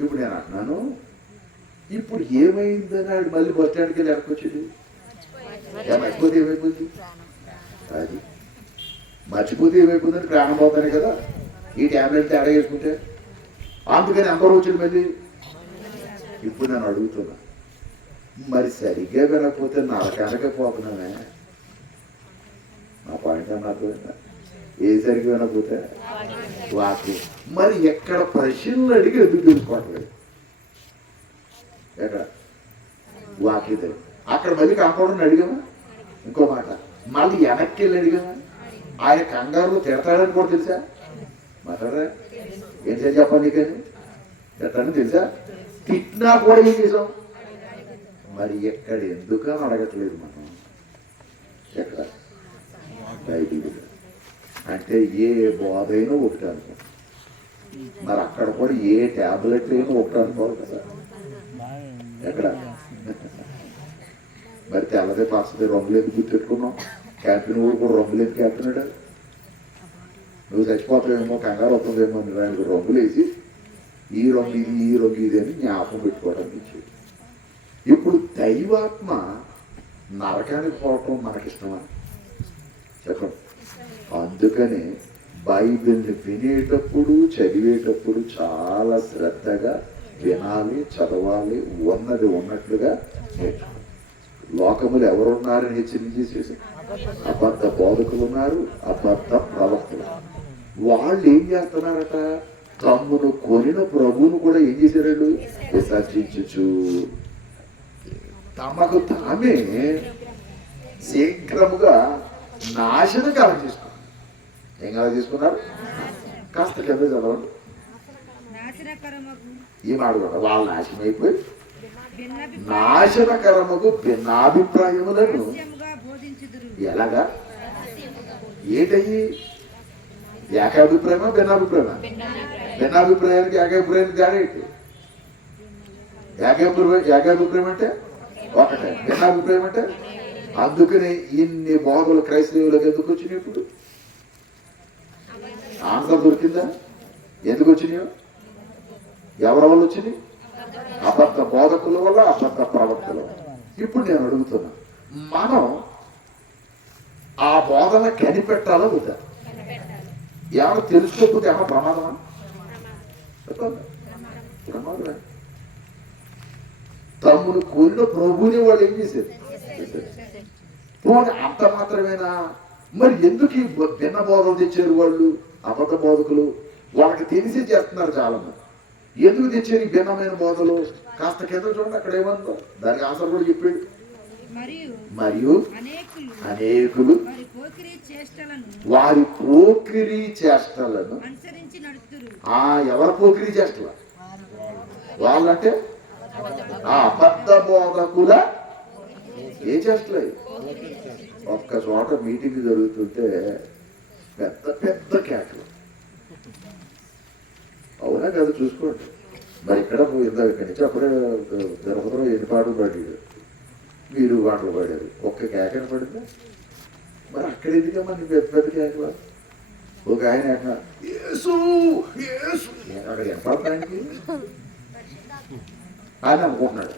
ఇప్పుడు నేను అంటున్నాను, ఇప్పుడు ఏమైందని ఆడు మళ్ళీ బస్ స్టాండ్కి వెళ్ళి ఎక్కడికొచ్చింది? మర్చిపోతే ఏమైపోయింది? అది మర్చిపోతే ఏమైపోయిందని ప్రాణం పోతానే కదా ఈ ట్యాబ్లెట్ తేడా వేసుకుంటే. అందుకని అందరూ వచ్చింది మళ్ళీ. ఇప్పుడు నేను అడుగుతున్నా, మరి సరిగ్గా వినకపోతే నరకానికే పోతున్నానే. నా పాయింట్ అని అర్థమైందా? ఏ సరిగ్గా వినకపోతే వాక్యం. మరి ఎక్కడ ప్రశ్నలు అడిగి ఎందుకు తెలుసుకోవట్లేదు? ఎక్కడ వాక్యత అక్కడ మళ్ళీ కాంపౌండర్ని అడిగామా? ఇంకో మాట మళ్ళీ వెనక్కి వెళ్ళి అడిగామా? ఆయన కంగారు తిడతాడని కూడా తెలుసా? మాట్లాడరా ఏం చేసి చెప్పాలి నీకని తిడతాడని తెలుసా? తిట్టినా కూడా ఏం చేసాం? మరి ఎక్కడ ఎందుకని అడగట్లేదు మనం? ఎక్కడ బైబిల్ అంటే ఏ బోధ అయినా ఒకటి అనుకో, మరి అక్కడ కూడా ఏ ట్యాబ్లెట్ అయినా ఒకటి అనుకోవాలి కదా. ఎక్కడ మరి తెల్లదే పాస్తుంది రంగులేదు గుర్తెట్టుకున్నాం. క్యాప్టెన్ ఊరు కూడా రంగులేదు క్యాప్టెన్ నువ్వు చచ్చిపోతావేమో కంగారు అవుతుందేమో దానికి రంగులు వేసి ఈ రంగు ఇది ఈ రంగు ఇది అని జ్ఞాపకం పెట్టుకోవడానికి ఇచ్చేది. ఇప్పుడు దైవాత్మ నరకానికి పోవటం మనకిష్టమా చెప్పండి? అందుకని బైబిల్ని వినేటప్పుడు చదివేటప్పుడు చాలా శ్రద్ధగా వినాలి, చదవాలి, ఉన్నది ఉన్నట్లుగా నేర్చుకోవాలి. లోకములు ఎవరున్నారని హెచ్చరించేసేసి అబద్ధ బోధకులు ఉన్నారు, అబద్ధ ప్రవక్తలు. వాళ్ళు ఏం చేస్తున్నారట? తమ్మును కొనిన ప్రభువును కూడా ఏం చేశారు? విసర్జించు తమకు తామే శీఘ్రముగా నాశనం కలగజేసుకున్నారు. ఏం కలగజేసుకున్నారు? కాస్త కింద చదవండి. ఏం అడుగుతారు? వాళ్ళు నాశనం అయిపోయి నాశనకరముకు భిన్నాభిప్రాయములను ఎలాగా ఏంటయ్యి ఏకాభిప్రాయమా భిన్నాభిప్రాయమా? భిన్నాభిప్రాయానికి ఏకాభిప్రాయానికి తేడా ఏంటి? ఏకాభిప్రాయం అంటే ఒకటే, భిన్నాభిప్రాయం అంటే అందుకని ఇన్ని బోధలు క్రైస్తవులకు ఎందుకు వచ్చినాయి? ఇప్పుడు ఆన్సర్ దొరికిందా? ఎందుకు వచ్చినాయో? ఎవరి వల్ల వచ్చినాయి? అబద్ధ బోధకుల వల్ల, అబద్ధ ప్రవక్తల వల్ల. ఇప్పుడు నేను అడుగుతున్నా, మనం ఆ బోధన కనిపెట్టాలా వద్దా? ఎవరు తెలుసుకోకపోతే ఏమన్నా ప్రమాదమా? చెప్పండి, ప్రమాదమే. తమ్ముడు కోరిన ప్రభువుని వాళ్ళు ఏం చేశారు? పోనీ అంత మాత్రమేనా? మరి ఎందుకు ఈ భిన్న బోధలు తెచ్చారు వాళ్ళు? అబద్ధ బోధకులు వాళ్ళకి తెలిసి చేస్తున్నారు చాలా మంది. ఎందుకు తెచ్చారు ఈ భిన్నమైన బోధలు? కాస్త కింద చూడండి, అక్కడ ఏమందో దానికి ఆన్సర్ కూడా చెప్పాడు. మరియు అనేకులు వారి పోకిరీ చేష్టలను ఎవరి పోకిరీ చేష్టల? వాళ్ళంటే ఆ అబద్ధ బోధకుల ఏ చేష్టలేదు. ఒక్క చోట మీటింగ్ జరుగుతుంటే పెద్ద పెద్ద కేకలు, అవునా కదా? చూసుకోండి. మరి ఇక్కడ ఇందాక ఇక్కడి నుంచి అప్పుడే తిరుపతిలో ఎన్ని పాటలు పడాడు, మీరు పాటలు పడారు, ఒక్క కేకన పడిందా? మరి అక్కడ ఎందుకమ్మా నీ పెద్ద పెద్ద కేకలు? ఒక ఆయన అక్కడ వినపడటానికి ఆయన అనుకుంటున్నాడు,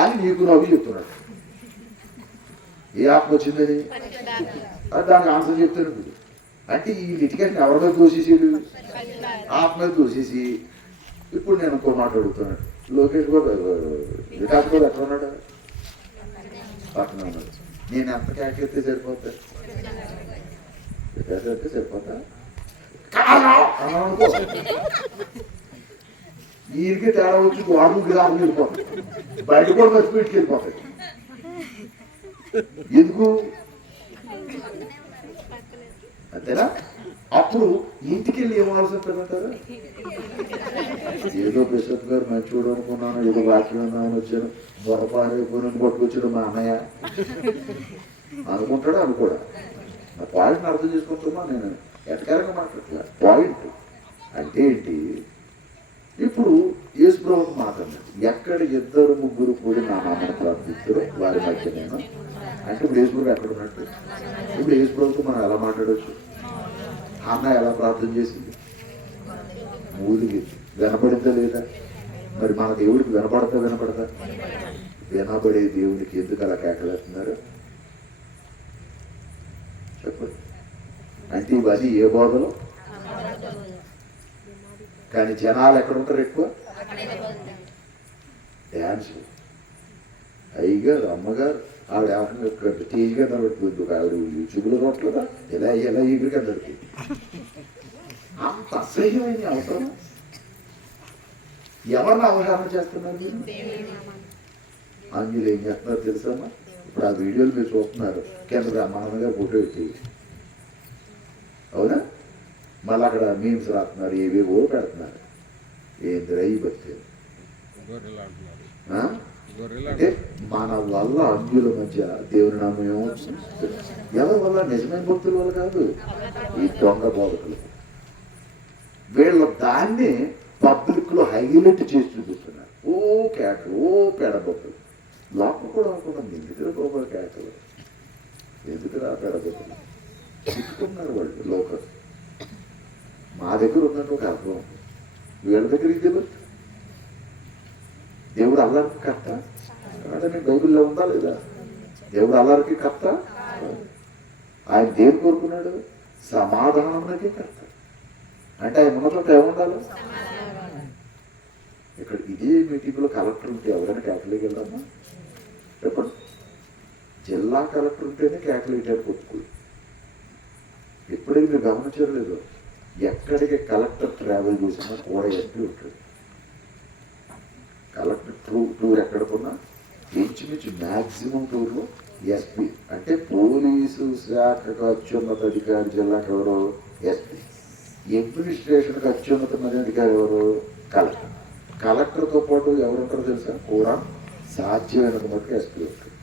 అని నీకు నవ్వు చెప్తున్నాడు. ఏ ఆత్మ వచ్చిందని దానికి ఆన్సర్ చెప్తున్నాడు. అంటే ఈ లిటికేషన్ ఎవరి మీద దోషేసాడు? ఆత్మ మీద దోషేసి. ఇప్పుడు నేను ఇంకో మాట అడుగుతున్నాడు, లోకేష్ కూడా వికాస్ కూడా ఎక్కడ ఉన్నాడు? పక్కన ఉన్నాడు. నేను ఎంత కేకెత్తే సరిపోతా? వికాస్ అయితే సరిపోతా? అనుకో, ఈయనకి తేడా వచ్చి వాడు గ్రామం వెళ్ళిపోతాయి, బయట కూడా మరి స్పీడ్కి వెళ్ళిపోతాయి. ఎందుకు? అంతేనా? అప్పుడు ఇంటికి వెళ్ళి ఏం ఆలోచిస్తారంటారా? ఏదో ప్రసాద్ గారు మంచివాడు అనుకున్నాను, ఏదో వాక్యం ఉన్నామని వచ్చాను, బొరపారైపోయిన పట్టుకొచ్చాడు మా అన్నయ్య అనుకుంటాడు. అనుకోడా? నా పాయింట్ని అర్థం చేసుకుంటున్నా నేను, ఎటకారంగా మాట్లాడుతున్నా. పాయింట్ అంటే ఏంటి? ఇప్పుడు యేసు ప్రభువుకు మాట్లాడినాడు, ఎక్కడ ఇద్దరు ముగ్గురు కూడి నా నామను ప్రార్థిస్తారో వారి మధ్య నేను అంటే. ఇప్పుడు యేసు ప్రభు ఎక్కడ ఉన్నట్టు? ఇప్పుడు యేసు ప్రభుతో మనం ఎలా మాట్లాడవచ్చు? అన్న ఎలా ప్రార్థన చేసింది? మూలిగి వినపడిందా లేదా? మరి మన దేవుడికి వినపడతా? వినబడే దేవుడికి ఎందుకు అలా కేకలేస్తున్నారు చెప్పండి? అంటే ఇవన్నీ ఏ బోధలు? కానీ జనాలు ఎక్కడ ఉంటారు ఎక్కువ? డ్యాన్స్. అయ్యగారు అమ్మగారు ఆవిడ ఏమన్నా స్టేజ్గా నడుపుతుంది, ఆవిడ యూట్యూబ్లో రోట్లుగా ఎలా ఎగురుగా నడుపుతుంది. అంత అసహ్యమైన అవసరం. ఎవరిని అవగాహన చేస్తున్నారు? అంజులు ఏం చేస్తున్నారు తెలుసమ్మా? ఇప్పుడు ఆ వీడియోలు మీరు చూస్తున్నారు, కింద బ్రహ్మాండంగా ఫోటో పెట్టి, అవునా? మళ్ళీ అక్కడ మీమ్స్ రాస్తున్నారు, ఏవేవో పెడుతున్నారు. ఏందిరా ఈ భక్తి? అంటే మన వల్ల అంజుల మధ్య దేవుని నామం ఎవరి వల్ల? నిజమైన భక్తుల వల్ల కాదు, ఈ దొంగ బోధకులు. వీళ్ళ దాన్ని పబ్లిక్ లో హైలైట్ చేసి చూపిస్తున్నారు. ఓ కేకలు, ఓ పెడబొక్కలు. లోపల కూడా అనుకున్నాం, ఎందుకురా బాబా కేకలు, ఎందుకురా పెడబొక్కలు తిట్టుకున్నారు వాళ్ళు. లోకల్ మా దగ్గర ఉన్నట్టు ఒక అర్థం, వీళ్ళ దగ్గర ఇది దేవుడు అల్లరికి కర్త కాదని బైబిల్లో ఉందా లేదా? దేవుడు అల్లరికి కర్త. ఆయన దేని కోరుకున్నాడు? సమాధానానికి కర్త. అంటే ఆయన ఉన్న చోట ఏముండాలి? ఇక్కడ ఇదే మీటింగ్లో కలెక్టర్ ఉంటే ఎవరైనా కేకలేకి వెళ్దామా చెప్పండి? జిల్లా కలెక్టర్ ఉంటేనే కేకలేటారు కొట్టుకులు. ఎప్పుడైనా మీరు గమనించారు లేదు? ఎక్కడికి కలెక్టర్ ట్రావెల్ చేసినా కూడా ఎస్పీ ఉంటాడు. కలెక్టర్ టూర్ ఎక్కడికున్నా ఇంచుమించు మ్యాక్సిమం టూర్లో ఎస్పీ అంటే పోలీసు శాఖకు అత్యున్నత అధికారి జిల్లాకు ఎవరు? ఎస్పీ. అడ్మినిస్ట్రేషన్కి అత్యున్నత అధికారి ఎవరు? కలెక్టర్. కలెక్టర్తో పాటు ఎవరు ఉంటారో తెలుసా? కూడా సాధ్యమైనంత మటుకు ఎస్పీ ఉంటారు.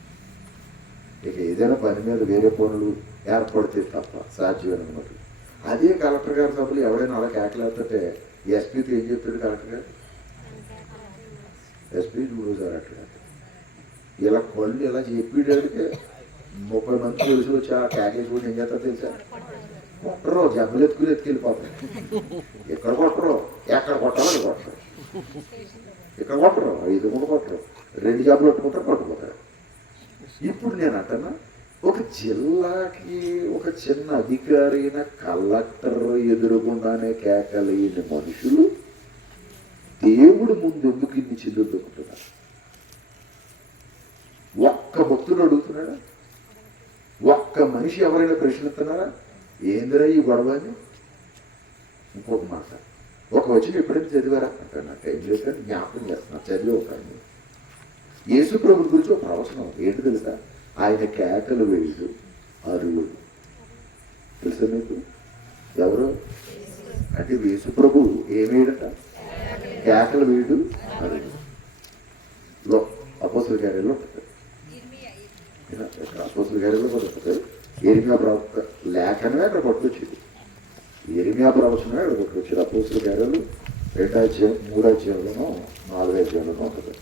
ఇక ఏదైనా పని మీద వేరే పనులు ఏర్పడితే తప్ప సాధ్యమైనమాట. అదే కలెక్టర్ గారి సభలు ఎవరైనా అలా కేకలేస్తుంటే ఎస్పీతో ఏం చెప్తాడు కలెక్టర్ గారు? ఎస్పీ చూసారు అట్లా ఇలా కళ్ళు ఇలా చెప్పేటడితే 30 మంది తెలిసి వచ్చి ఆ కేకేసి కూడా ఏం చేస్తారు తెలుసా? కొట్టరు, జబ్బులు ఎత్తుకెళ్ళిపోతారు. ఎక్కడ కొట్టరు, ఎక్కడ కొట్టాలో అది కొట్టరు. ఇక్కడ కొట్టరు, 5 కూడా కొట్టరు, 2 జబ్బులు పట్టుకుంటారు. ఇప్పుడు నేను అంటున్నా, ఒక జిల్లాకి ఒక చిన్న అధికారి అయిన కలెక్టర్ ఎదురుగుండానే కేకలేని మనుషులు దేవుడు ముందు ఎందుకు ఇన్ని చిల్లు దొక్కుతున్నారు? ఒక్క భక్తుడు అడుగుతున్నాడా? ఒక్క మనిషి ఎవరైనా ప్రశ్నిస్తున్నారా? ఏందిరా ఈ గొడవ అని? ఇంకొక మాట, ఒక వచ్చిన ఎప్పుడైనా చదివారా అంటే నాకు టైం లేదు కానీ జ్ఞాపకం చేస్తున్నా, చదివి ఒక ఆయన యేసు ప్రభు గురించి ఒక ప్రవచనం ఏంటి తెలుసా? ఆయన కేకలు వేయుడు అరువుడు. తెలుసా మీకు? ఎవరు అంటే యేసు ప్రభు ఏమేయడట? కేకలు వేయుడు అరువుడు. అపోస్తల కార్యాల్లో ఉంటుంది, అపోస్తల కార్యాల్లో కూడా ఉంటుంది. ఇర్మియా ప్రవక్త లేఖనమే అక్కడ పట్టుకొచ్చింది, ఇర్మియా ప్రవచనమే అక్కడ పట్టుకొచ్చింది. అపోస్తల కార్యాలు 2వ అధ్యాయం 3వ అధ్యాయంలోనూ 4వ అధ్యాయంలోనూ ఉంటుంది.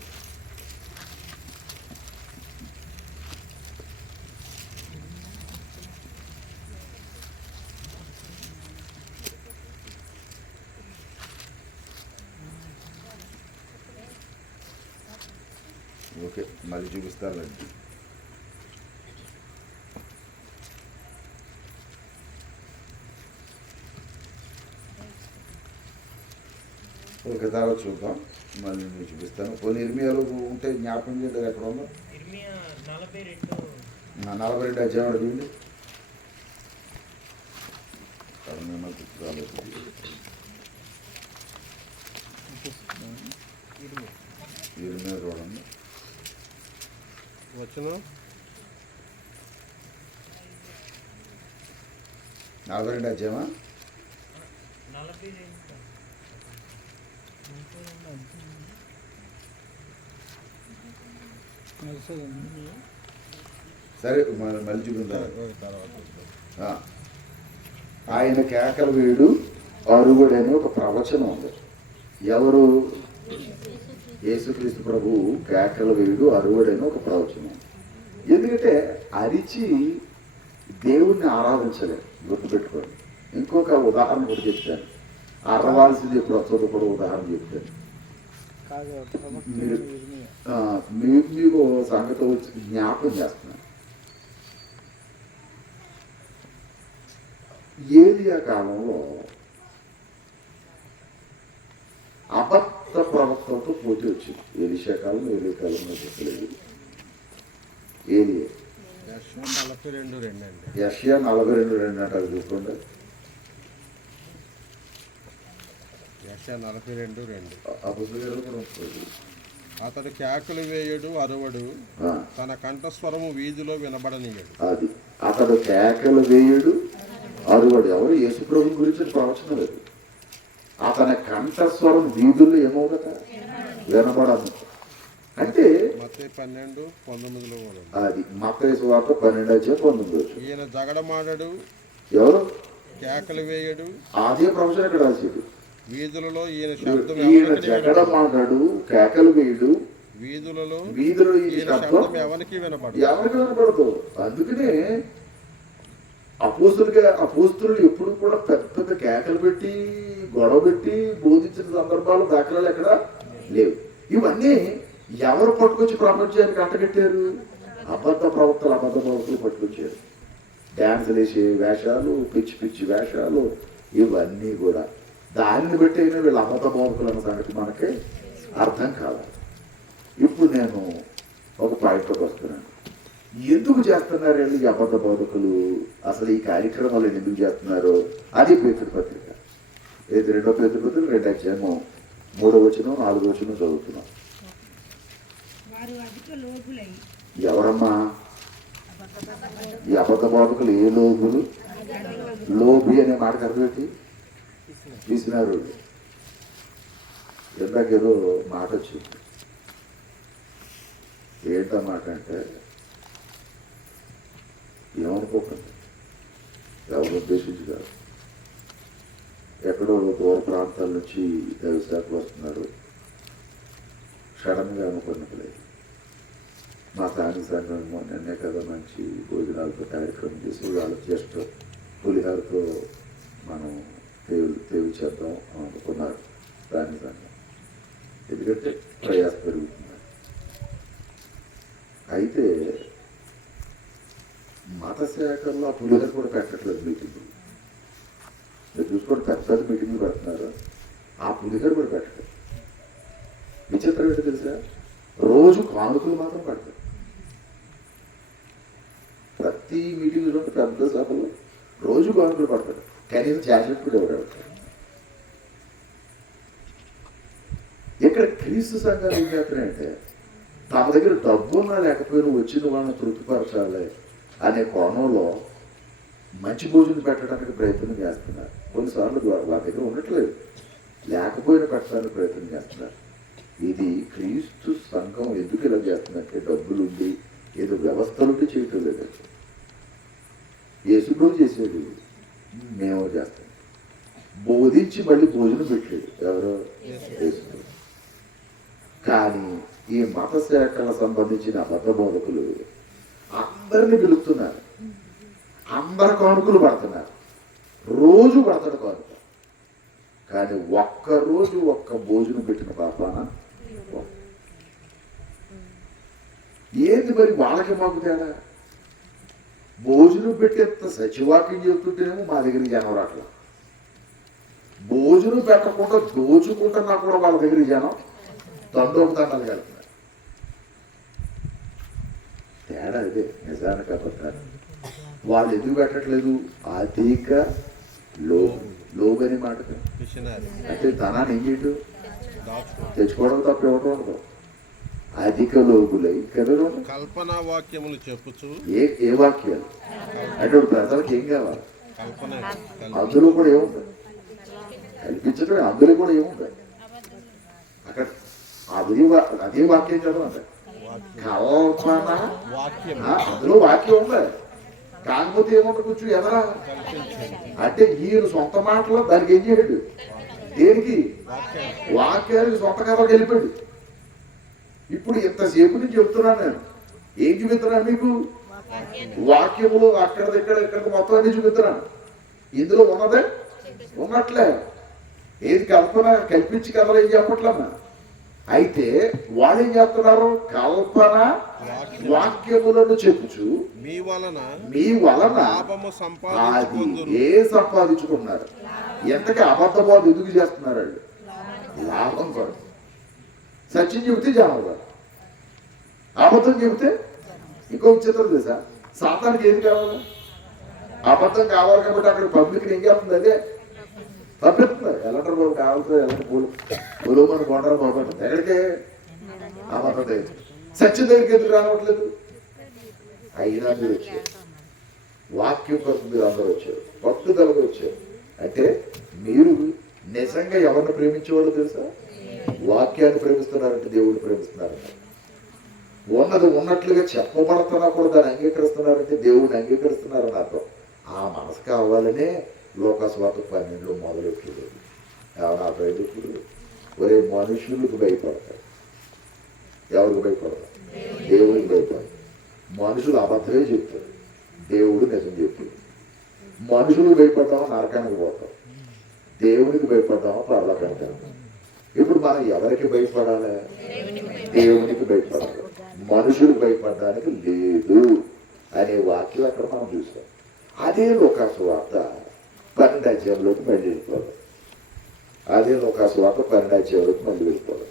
ఓకే, మళ్ళీ చూపిస్తానండి. ఒక తర్వాత చూద్దాం, మళ్ళీ నేను చూపిస్తాను. కొన్ని ఇర్మియాలు ఉంటే జ్ఞాపకం చేద్దాం. ఎక్కడ ఉందో 42 అధ్యాయం అడిగింది. ఇర్మియా చూడండి, వచ్చిన 42 అధ్యాయమా? సరే మళ్ళీ చూపించాలి. ఆయన కేకలు వేడు అరుగుడు అని ఒక ప్రవచనం ఉంది. ఎవరు? యేసుక్రీస్తు ప్రభు కేకలు వేడు అరుగుడు అని ఒక ప్రవచనం. ఎందుకంటే అరిచి దేవుణ్ణి ఆరాధించలేదు, గుర్తుపెట్టుకోండి. ఇంకొక ఉదాహరణ కూడా చెప్తాను, అరవాల్సింది ఎప్పుడు వస్తుందో కూడా ఉదాహరణ చెప్తాను. మీకు సంగతి వచ్చి జ్ఞాపకం చేస్తున్నాను. ఏలియా కాలంలో అబద్ధ ప్రవక్తలతో పోటీ వచ్చింది. ఎలీషా కాలం, ఏలియా కాలంలో చెప్పలేదు. ఏలియా యెషయా 42:2 అంటారు, చూసుకోండి. యెషయా 42:2. ఆ పుస్తకాలు కూడా వస్తుంది. అతడు కేకలు వేయడు అరవడు, తన కంఠస్వరము వీధిలో వినబడనీయడు. అది అతడు కేకలు వేయుడు అరువడు. ఎవరు? యేసు ప్రభు గురించి ప్రవచనం లేదు. అతని కంఠస్వరం వీధుల్లో ఏమవుదట? వినబడదు. అంటే మత్తయి 12:19 కూడా అది మత్తయి సువార్త 12:19. ఈయన జగడమాడడు, ఎవరు? కేకలు వేయడు. అదే ప్రవచనం ఇక్కడ రాసేది. వీధులలో ఈయన శబ్దం ఈయన జగడమాడాడు, కేకలు వేయుడు, వీధులలో ఈయన శబ్దం ఎవరికి వినపడదు. ఎవరికి వినపడదు. అందుకనే అపోస్తులు ఎప్పుడు కూడా పెద్ద కేకలు పెట్టి గొడవ పెట్టి బోధించిన సందర్భాలు దాఖలాలు ఎక్కడ లేవు. ఇవన్నీ ఎవరు పట్టుకొచ్చి ప్రపంచానికి అంటగట్టారు? అబద్ధ ప్రవక్తలు పట్టుకొచ్చారు. డ్యాన్సులు వేసే వేషాలు, పిచ్చి పిచ్చి వేషాలు, ఇవన్నీ కూడా దాన్ని బట్టి అయినా వీళ్ళు అబద్ధ బోధకులు అన్న సంగతి మనకి అర్థం కావాలి. ఇప్పుడు నేను ఒక పాయింట్లోకి వస్తున్నాను. ఎందుకు చేస్తున్నారు వీళ్ళు ఈ అబద్ధ బోధకులు? అసలు ఈ కార్యక్రమాలు ఎందుకు చేస్తున్నారు? అది పేతురు పత్రిక, 2వ పేతురు పత్రిక 2వ అధ్యాయము 3వ వచనం 4వ వచనం చదువుతున్నాం. ఎవరమ్మా ఈ అబద్ధ బోధకులు? ఏ లోబులు? లోబి అనే మాట కరెక్ట్ తీసినారు. ఇందాకేదో మాట వచ్చింది. ఏంటన్నమాట అంటే ఏమనుకోకండి, ఎవరు ఉద్దేశించి కాదు. ఎక్కడో దూర ప్రాంతాల నుంచి దైవశాఖ వస్తున్నారు, సడన్గా అనుకున్నట్లేదు. మా స్థానిక సంఘం నిన్నే కదా మంచి భోజనాలతో కార్యక్రమం చేసి వాళ్ళు జస్ట్ పులిహారతో మనం తేవి చేద్దాం అనుకున్నారు స్థానిక సంఘం. ఎందుకంటే ప్రయాస పెరుగుతుంది. అయితే మత శాఖల్లో ఆ పులిహార కూడా పెట్టట్లేదు మీటింగ్. మీరు చూసుకోండి, పెద్ద మీటింగ్లు పెడుతున్నారు, ఆ పులిహార కూడా పెట్టట్లేదు. విచిత్రం ఏంటో తెలుసా, రోజు కానుకలు మాత్రం పెడతారు. ప్రతి మీటింగ్లో పెద్ద సభలో రోజు కానుకలు పడతాడు, కనీసం చాక్లెట్ కూడా ఎవరు. ఇక్కడ క్రీస్తు సంఘాలు ఏం చేస్తున్నాయంటే తమ దగ్గర డబ్బున్నా లేకపోయినా వచ్చిన వాళ్ళని తృప్తిపరచాలి అనే కోణంలో మంచి భోజనం పెట్టడానికి ప్రయత్నం చేస్తున్నారు. కొన్నిసార్లు వాళ్ళ దగ్గర ఉండట్లేదు, లేకపోయినా పెట్టడానికి ప్రయత్నం చేస్తున్నారు. ఇది క్రీస్తు సంఘం ఎందుకు ఇలా చేస్తుందంటే డబ్బులుండి ఏదో వ్యవస్థలుండి చేయటం లేదు. యేసుప్రభు చేసేది మేము చేస్తాం. బోధించి మళ్ళీ భోజనం పెట్టాడు ఎవరో యేసుప్రభు. కానీ ఈ మత శాఖలకు సంబంధించిన అబద్ధ బోధకులు అందరినీ పిలుస్తున్నారు, అందరి కానుకలు పడుతున్నారు, రోజు పడతాడు కానుక. కానీ ఒక్కరోజు ఒక్క భోజనం పెట్టిన పాపాన ఏంది మరి వాళ్ళకి మాకు తేడా? భోజనం పెట్టేంత సచివాక్యం చెబుతుంటేనేమో మా దగ్గరికి జనం రాట్లా, భోజనం పెట్టకుండా దోచుకుంటున్నా కూడా వాళ్ళ దగ్గరికి జనం దండోపదండాలు వెళ్తున్నారు. తేడా ఇదే నిజానికి అబద్ధాలు. వాళ్ళు ఎందుకు పెట్టట్లేదు? అధిక లోబని మాట అంటే ధనాన్ని ఏం చేయటం, తెచ్చుకోవడం తప్ప ఇవ్వటం ఉండదు. అధిక లోబులై కదా కల్పనా వాక్యములు చెప్పుచు. ఏ వాక్యాలు అంటే ప్రజలకు ఏం కావాలి? అందులో కూడా ఏముంది కల్పించడం, అందులో కూడా ఏముంది అక్కడ అదే వాక్యం చదవండి. కల్పన అందులో వాక్యం ఉంది, కాకపోతే ఏముంది కొంచెం ఎదరా అంటే ఈయన సొంత మాటలో దానికి ఏం చేయడు, దేనికి వాక్యానికి సొంత కథకి వెళ్ళిపోయాడు. ఇప్పుడు ఇంతసేపు నుంచి చెప్తున్నాను నేను, ఏం చూపిస్తున్నాను మీకు? వాక్యములు అక్కడ మొత్తం అన్ని చూపిస్తున్నాను. ఇందులో ఉన్నదే ఉన్నట్లే, ఏది కల్పన కల్పించి కథలు ఏం చెప్పట్లమ్మా. అయితే వాళ్ళు ఏం చేస్తున్నారు? కల్పన వాక్యములను చెప్పుచు మీ వలన అది ఏ సంపాదించుకున్నారు. ఎంతకి అబద్ధ బోధ ఎందుకు చేస్తున్నారు వాళ్ళు? లాభం కొరకు. సత్యం చెబితే జనం కాదు, అబద్ధం చెబితే ఇంకో విచిత్రం తెలుసా, సాతానికి ఏది కావాలి? అబద్ధం కావాలి కాబట్టి అక్కడ పబ్లిక్ ఏం చేస్తుంది? అదే పంపిస్తున్నారు. ఎలాంటి బాబు కావాల్సిన ఎలాంటి పూలు మన కొండలు బాబు ఎక్కడికే అబద్ధం సత్యం దగ్గరికి ఎందుకు రావట్లేదు? అయినా మీరు వచ్చారు, వాక్యం కొరకు మీరు అందరూ వచ్చారు, పట్టుదలగా వచ్చారు. అంటే మీరు నిజంగా ఎవరిని ప్రేమించేవాళ్ళు తెలుసా? వాక్యాన్ని ప్రేమిస్తున్నారంటే దేవుడిని ప్రేమిస్తున్నారంట. ఉన్నది ఉన్నట్లుగా చెప్పబడుతున్నా కూడా దాన్ని అంగీకరిస్తున్నారంటే దేవుడిని అంగీకరిస్తున్నారని అర్థం. ఆ మనసు కావాలనే లోకస్వార్త 12 మొదలెట్లేదు. ఏమన్నా బయటప్పుడు ఒరే మనుషులకు భయపడతారు. ఎవరికి భయపడతారు? దేవుడికి భయపడతారు. మనుషులు అబద్ధమే చెప్తారు, దేవుడు నిజం చెప్తాడు. మనుషులకు భయపడ్డామో నరకానికి పోతాం, దేవునికి భయపడ్డామో పరలోకానికి వెళ్తాం. ఇప్పుడు మనం ఎవరికి భయపడాలి? దేవునికి భయపడాలి. మనుషులకు భయపడడానికి లేదు అనే వాక్యం అక్కడ మనం చూస్తాం. అదే లోకస్వార్త 12 అధ్యాయంలోకి మళ్ళీ వెళ్ళిపోవాలి. అదే లోకస్వార్త 12 అధ్యాయంలోకి మళ్ళీ వెళ్ళిపోవాలి.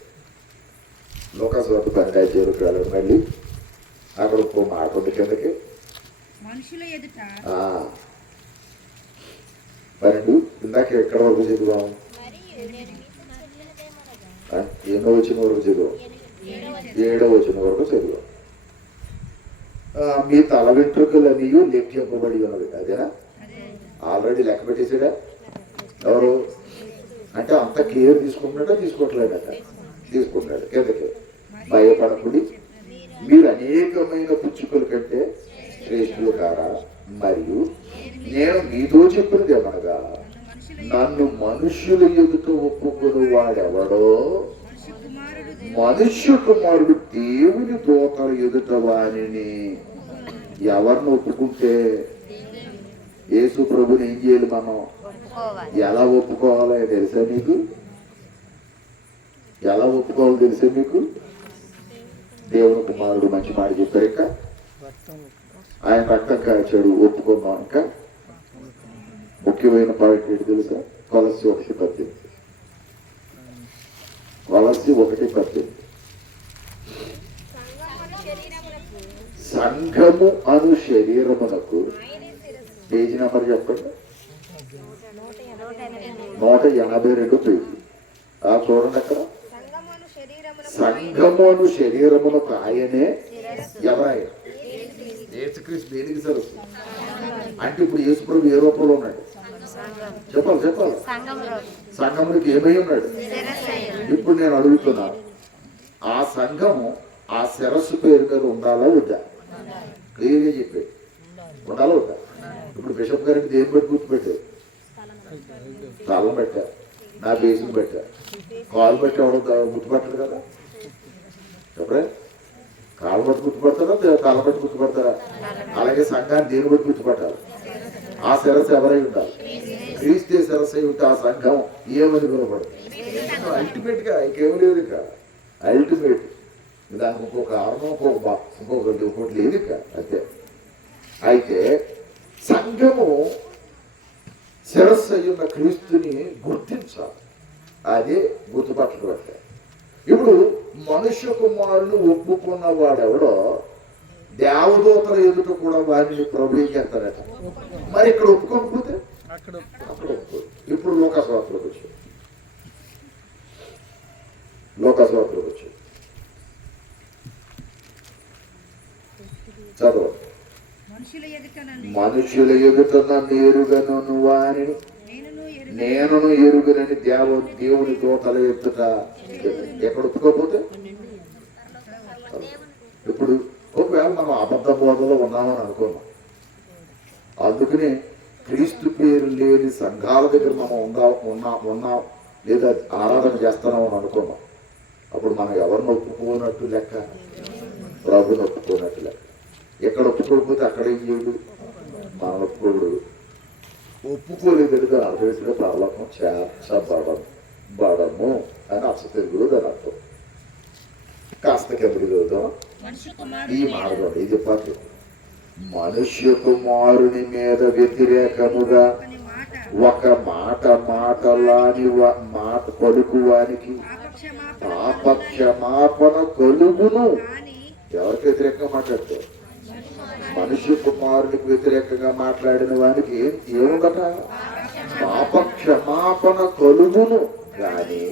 లోకస్వార్త 12 అధ్యాయంలోకి వెళ్ళడం మళ్ళీ అక్కడ ఇంకో మాట ఉంది కిందకి. మనుషుల ఎదుట 12 ఇందాక ఎక్కడ వరకు చదివాం? ఎన్నో వచ్చిన వరకు చదివాం? 7వ వచనం వరకు చదివాం. మీ తల వెంట్రుకలన్నీ లెక్కింపబడి ఉన్నది. అదేనా? ఆల్రెడీ లెక్క పెట్టేసాడా? ఎవరు అంటే అంత కేర్ తీసుకుంటున్నాడా? తీసుకోవట్లేదట. తీసుకుంటాడు. కిందకి భయపడకుడి, మీరు అనేకమైన పుచ్చుకల కంటే శ్రేష్ఠులు కారా. మరియు నేను మీతో చెప్పినది ఏమనగా నన్ను మనుష్యుల ఎదుట ఒప్పుకుని వాడెవడో మనుష్య కుమారుడు మనుష్య కుమారుడు దేవుని దూతల ఎదుట వాణిని ఎవరిని ఒప్పుకుంటే యేసు ప్రభుని ఏం చేయాలి మనం? ఒప్పుకోవాలి. ఎలా ఒప్పుకోవాలో తెలుసా మీకు? ఎలా ఒప్పుకోవాలో తెలుసా మీకు? దేవుని కుమారుడు మంచి మాట చెప్పారు. ఇంకా ఆయన రక్తం కాచాడు, ఒప్పుకున్నాం. ఇంకా ముఖ్యమైన పాయింట్ ఏంటి తెలుసా? కొలస్సి 1:18. కొలస్సి 1:18. సంఘము అను శరీరమునకు పేజీ నెంబర్ చెప్పండి. 182 పేజీ. చూడండి అక్కడ. సంఘము అను శరీరమునకు ఆయనే ఎవరాయన? యేసుక్రీస్తు. దేనికి సరస్సు అంటే ఇప్పుడు యేసుప్రభు ఏ రూపంలో ఉన్నాడు? చెప్పాలి. సంఘమునికి ఏమై ఉన్నాడు? ఇప్పుడు నేను అడుగుతున్నాను, ఆ సంఘము ఆ శిరస్సు పేరు మీద ఉండాలా వద్దా? క్లియర్గా చెప్పాడు. ఉండాలా వద్దా? ఇప్పుడు బిషప్ గారికి దేని బట్టి గుర్తుపెట్టారు? తాళం పెట్టా, నా బేసిన్ పెట్టా, కాలు బట్టి ఎవడో గుర్తుపట్టాడు కదా. చెప్పడే, కాలు బట్టి గుర్తుపడతారా, తాళం బట్టి గుర్తుపడతారా? అలాగే సంఘాన్ని దేని బట్టి గుర్తుపట్టాలి? ఆ శిరస్సు ఎవరై ఉండాలి? క్రీస్తే శిరస్సు అయి ఉంటే ఆ సంఘం ఏమని పిలవబడదు? అల్టిమేట్ గా ఇంకేం లేదు. ఇక అల్టిమేట్ దానికి ఇంకొక కారణం, ఇంకొకటి లేదు ఇక. అంతే. అయితే సంఘము శిరస్సు అయ్యున్న క్రీస్తుని గుర్తించాలి. అదే గుర్తుపట్టడం అంటే. ఇప్పుడు మనుష్య కుమారుని ఒప్పుకున్న వాడెవడో దేవదూతల ఎదుట కూడా వారిని ప్రభు ఏం చేస్తారట. మరి ఇక్కడ ఒప్పుకోకపోతే అక్కడ ఒప్పుకో. ఇప్పుడు లోకాసువార్తలోకి వచ్చాడు. చదవ. మనుషుల ఎదుట నన్ను ఎరుగను వారిని నేనును ఎరుగనని దేవుని దూతల ఎదుట ఎక్కడ ఒప్పుకోకపోతే. ఇప్పుడు ఒకవేళ మనం అబద్ధ బోధలో ఉన్నామని అనుకున్నాం, అందుకనే క్రీస్తు పేరు లేని సంఘాల దగ్గర మనం ఉన్నాం లేదా ఆరాధన చేస్తున్నామని అనుకున్నాం. అప్పుడు మనం ఎవరిని ఒప్పుకోనట్టు లెక్క? ప్రభుని ఒప్పుకోనట్టు లెక్క. ఎక్కడ ఒప్పుకోకపోతే అక్కడ ఏం చేయడు? మనం ఒప్పుకోడు. ఒప్పుకోలేదు అర్థవేసిన పరలోకం చేర్చబడము అని అసలు తెలుగులో దాని అర్థం. కాస్త కిందకి చదువుతాం. ఈ మార్గం ఇది చెప్పాలి. మనుష్య కుమారుని మీద వ్యతిరేకముగా ఒక మాటలాని మాట పలుకు వానికి పాపక్షమాపణ కలుగును. ఎవరికి వ్యతిరేకంగా మాట్లాడతారు? మనుష్య కుమారునికి వ్యతిరేకంగా మాట్లాడిన వానికి ఏముందట? పాపక్షమాపణ కలుగును. కానీ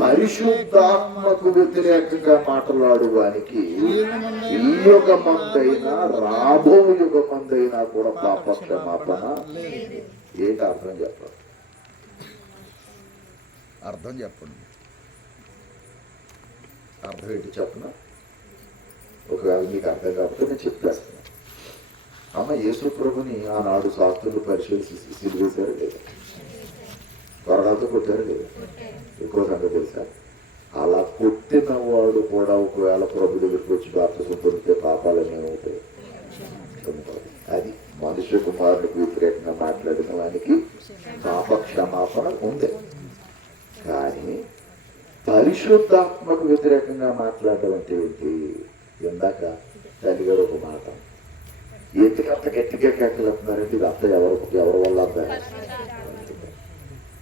పరిశుద్ధాత్మకు వ్యతిరేకంగా మాట్లాడు వానికి ఈ యుగమందైనా రాబో యుగమందైనా కూడా పాపక్షమాపణ. ఏంటి అర్థం చెప్పండి? అర్థం చెప్పండి. అర్థం ఏంటి చెప్పిన? ఒకవేళ మీకు అర్థం కాకపోతే నేను చెప్పేస్తున్నాను. అమ్మ యేసు ప్రభుని ఆనాడు శాస్త్రులు పరిశీలించి సిలువేశారు లేదా? కొరడాలతో కొట్టారు లేదా? ఎక్కువ సంగతి తెలుసా? అలా కొట్టిన వాడు కూడా ఒకవేళ ప్రభు దగ్గరికి వచ్చి బాప్తిసం పొందితే పాపాలనే అవుతాయి. అది మనుష్య కుమారునికి వ్యతిరేకంగా మాట్లాడిన వానికి పాప క్షమాపణ ఉంది. కానీ పరిశుద్ధాత్మకు వ్యతిరేకంగా మాట్లాడడం అంటే ఏంటి? ఇందాక తల్లిగారు ఒక మాట, ఎందుకంత గట్టిగా కేకలేస్తున్నారంటే ఇది అంత ఎవరి వల్ల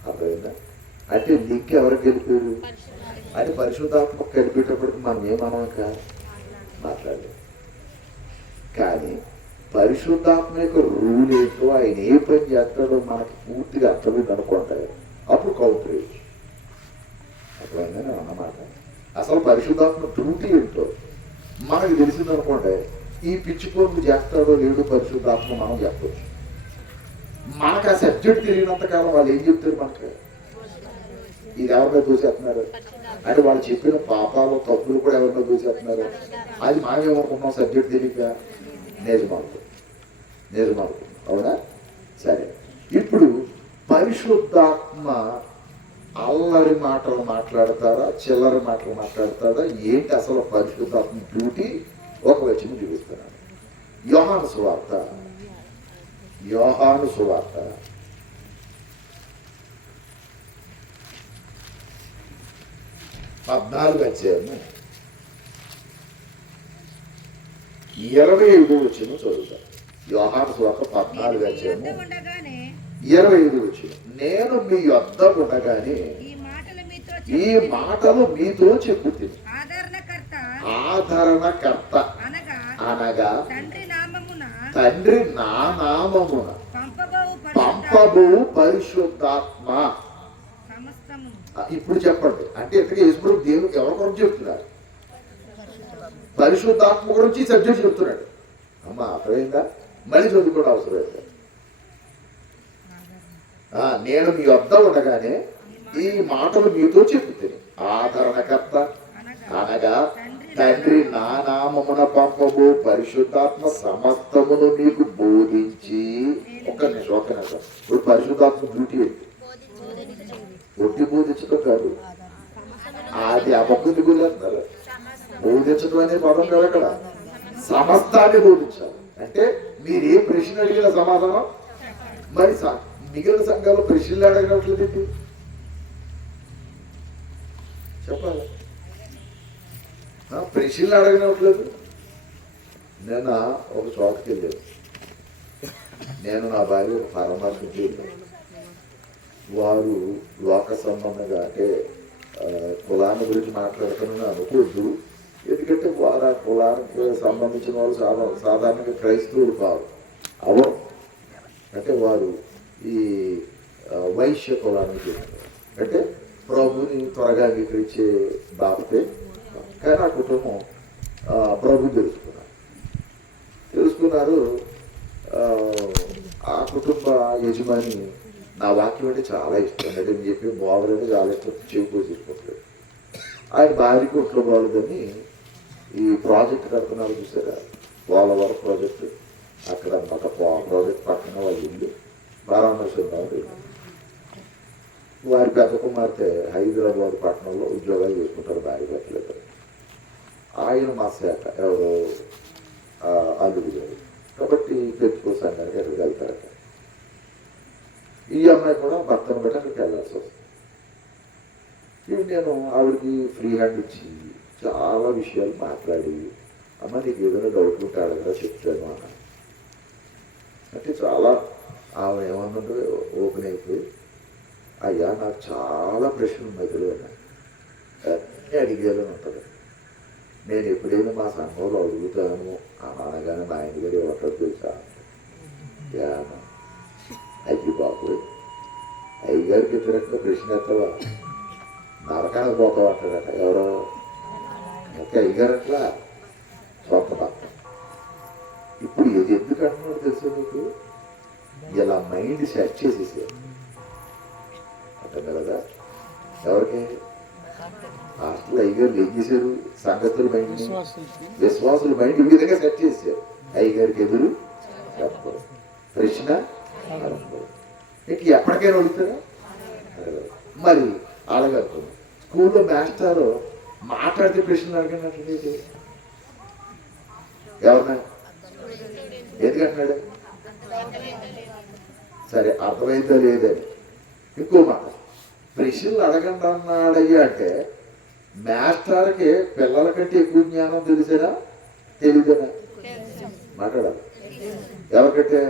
అర్థమైందా? అంటే లింక్ ఎవరికి గెలిపారు అంటే పరిశుద్ధాత్మకు కలిపేటప్పటికి మనం ఏమనం మాట్లాడలేదు. కానీ పరిశుద్ధాత్మ యొక్క రూల్ ఏంటో, ఆయన ఏ పని చేస్తాడో మనకి పూర్తిగా అర్థమైంది అనుకుంటారు. అప్పుడు కౌంటరేజ్ అర్థమైందని అన్నమాట. అసలు పరిశుద్ధాత్మ డ్యూటీ ఏంటో మనకు తెలిసింది అనుకోండి. ఈ పిచ్చి పనులు చేస్తాడో లేడు పరిశుద్ధాత్మ మనం చెప్పచ్చు. మనకు ఆ సబ్జెక్ట్ తెలియనంత కాలం వాళ్ళు ఏం చెప్తారు మనకి? ఇది ఎవరినో దూసేస్తున్నారు అంటే వాళ్ళు చెప్పిన పాపాలు తప్పులు కూడా ఎవరినో దూసేస్తున్నారు. అది మనమేమనుకున్నాం సబ్జెక్ట్ తెలియక నిజమవుతుంది. నిజమవుతుంది. అవునా? సరే, ఇప్పుడు పరిశుద్ధాత్మ అల్లరి మాటలు మాట్లాడతారా, చిల్లరి మాటలు మాట్లాడతారా, ఏంటి అసలు పరిశుద్ధాత్మ డ్యూటీ? ఒక వచనం చూపిస్తున్నాను. యోహాను సువార్త 14 అధ్యాయము 25 వచనం చదువుతాను. యోహాను సువార్త 14 అధ్యాయము ఉండగానే 25 వచనం. నేను మీ యొద్ద ఉండగానే ఈ మాటలు మీతో ఈ మాటలు మీతో చెప్పుతుంది. ఆదరణకర్త అనగా తండ్రి నా నామమున పంపబో పరిశుద్ధాత్మ. ఇప్పుడు చెప్పండి, అంటే ఇక్కడికి యేసుప్రభు దేవునికి ఎవరి గురించి చెప్తున్నారు? పరిశుద్ధాత్మ గురించి సబ్జెక్ట్ చెప్తున్నాడు. అమ్మ అర్థమైందా? మళ్ళీ చదువుకోవడం అవసరం లేదు. నేను మీ వద్ద ఉండగానే ఈ మాటలు మీతో చెప్తుంది. ఆదరణకర్త అనగా తండ్రి నా నామమున పంపబో పరిశుద్ధాత్మ సమస్తమును మీకు బోధించి. ఒక్క నిమిషం. ఇప్పుడు పరిశుద్ధాత్మ డ్యూటీ ఏంటి? ఒట్టి బోధించడం కాదు, అది అబద్ధుని గురేస్తారు. బోధించడం అనే పదం కాదు అక్కడ. సమస్తాన్ని బోధించాలి అంటే మీరు ఏ ప్రశ్న అడిగిన సమాధానం. మరి మిగిలిన సంఘాలు ప్రశ్నలు అడగనట్లేదండి, చెప్పాలి. ప్రశ్నలు అడగనట్లేదు. నేను ఒక చోటకి వెళ్ళాను. నేను నా భార్య పరామర్శించి వెళ్ళాను. వారు లోక సంబంధంగా అంటే కులాన్ని గురించి మాట్లాడుతానని అనుకోవద్దు. ఎందుకంటే వారు ఆ కులానికి సంబంధించిన వాళ్ళు సాధారణంగా క్రైస్తవులు కాదు. అవరు అంటే వారు ఈ వైశ్య కులానికి చెందిన, అంటే ప్రభుని త్వరగా అంగీకరించే బాబతే. కానీ ఆ కుటుంబం ప్రభు తెలుసుకున్నారు. ఆ కుటుంబ యజమాని నా వాక్యం అంటే చాలా ఇష్టం అని చెప్పి బాబులని చాలా ఇష్టం చెవి పోసేసుకుంటాడు. ఆయన భార్యకి ఒంట్లో బాగుందని ఈ ప్రాజెక్ట్ కడుతున్నారు చూసారా, పోలవరం ప్రాజెక్టు. అక్కడ అన్నమాట ప్రాజెక్ట్ పక్కన వాళ్ళు ఇల్లు పరామర్శిద్దామని. వారి పెద్ద కుమార్తె హైదరాబాద్ పట్టణంలో ఉద్యోగాలు చేసుకుంటారు భార్య భర్తలేదు. ఆయన మా శాఖ ఎవరు అల్లుడు గారు కాబట్టి పెట్టుకో సంఘానికి ఎక్కడికి వెళ్తారట. ఈ అమ్మాయి కూడా భర్తను బట్టి అక్కడికి వెళ్ళాల్సి వస్తుంది. ఇవి నేను ఆవిడకి ఫ్రీ హ్యాండ్ ఇచ్చి చాలా విషయాలు మాట్లాడి, అమ్మ నీకు ఏదైనా డౌట్ ఉంటే అడగదా చెప్తాను అన్న. అంటే చాలా ఆమె ఏమన్నదో ఓపెన్ అయిపోయి, అయ్యా నాకు చాలా ప్రశ్నలు మధ్యలో ఉన్నాయి, అన్నీ అడిగేదని ఉంటుంది. నేను ఎప్పుడైనా మా సంఘంలో అడుగుతాను అనగానే మా ఆయన గారు ఎవరు తెలుసా, అయ్యి బాబు అయ్యగారికి వ్యతిరేకంగా ప్రశ్న ఎత్తవా, నరకానికి పోతావు అంటాడట. ఎవరో ఓకే అయ్యగారు అట్లా సొంత భర్త. ఇప్పుడు ఇది ఎందుకు అంటున్నాడు తెలుసు మీకు? ఇలా మైండ్ సెట్ చేసేసారు అంటారు కదా. ఎవరికి హాస్టల్ అయ్యగారు ఏం చేశారు? సంగతుల మైండ్, విశ్వాసుల మైండ్ ఈ విధంగా సెట్ చేశారు. అయ్యగారికి ఎదురు చెప్పరు, ప్రశ్న అడగరు. ఇక ఎప్పటికైనా అడుగుతారా? మరి అడగరు. స్కూల్లో మాస్టారు మాట్లాడితే ప్రశ్నలు అడిగినట్టు ఎవరన్నా ఎందుకంటున్నాడు? సరే అర్థమైందో లేదని. ఇంకో మాట, ప్రశ్నలు అడగండి అన్నాడయ్యా అంటే మాస్టర్కి పిల్లల కంటే ఎక్కువ జ్ఞానం తెలిసేనా తెలియదేనా? మాట్లాడాలి. ఎవరికంటే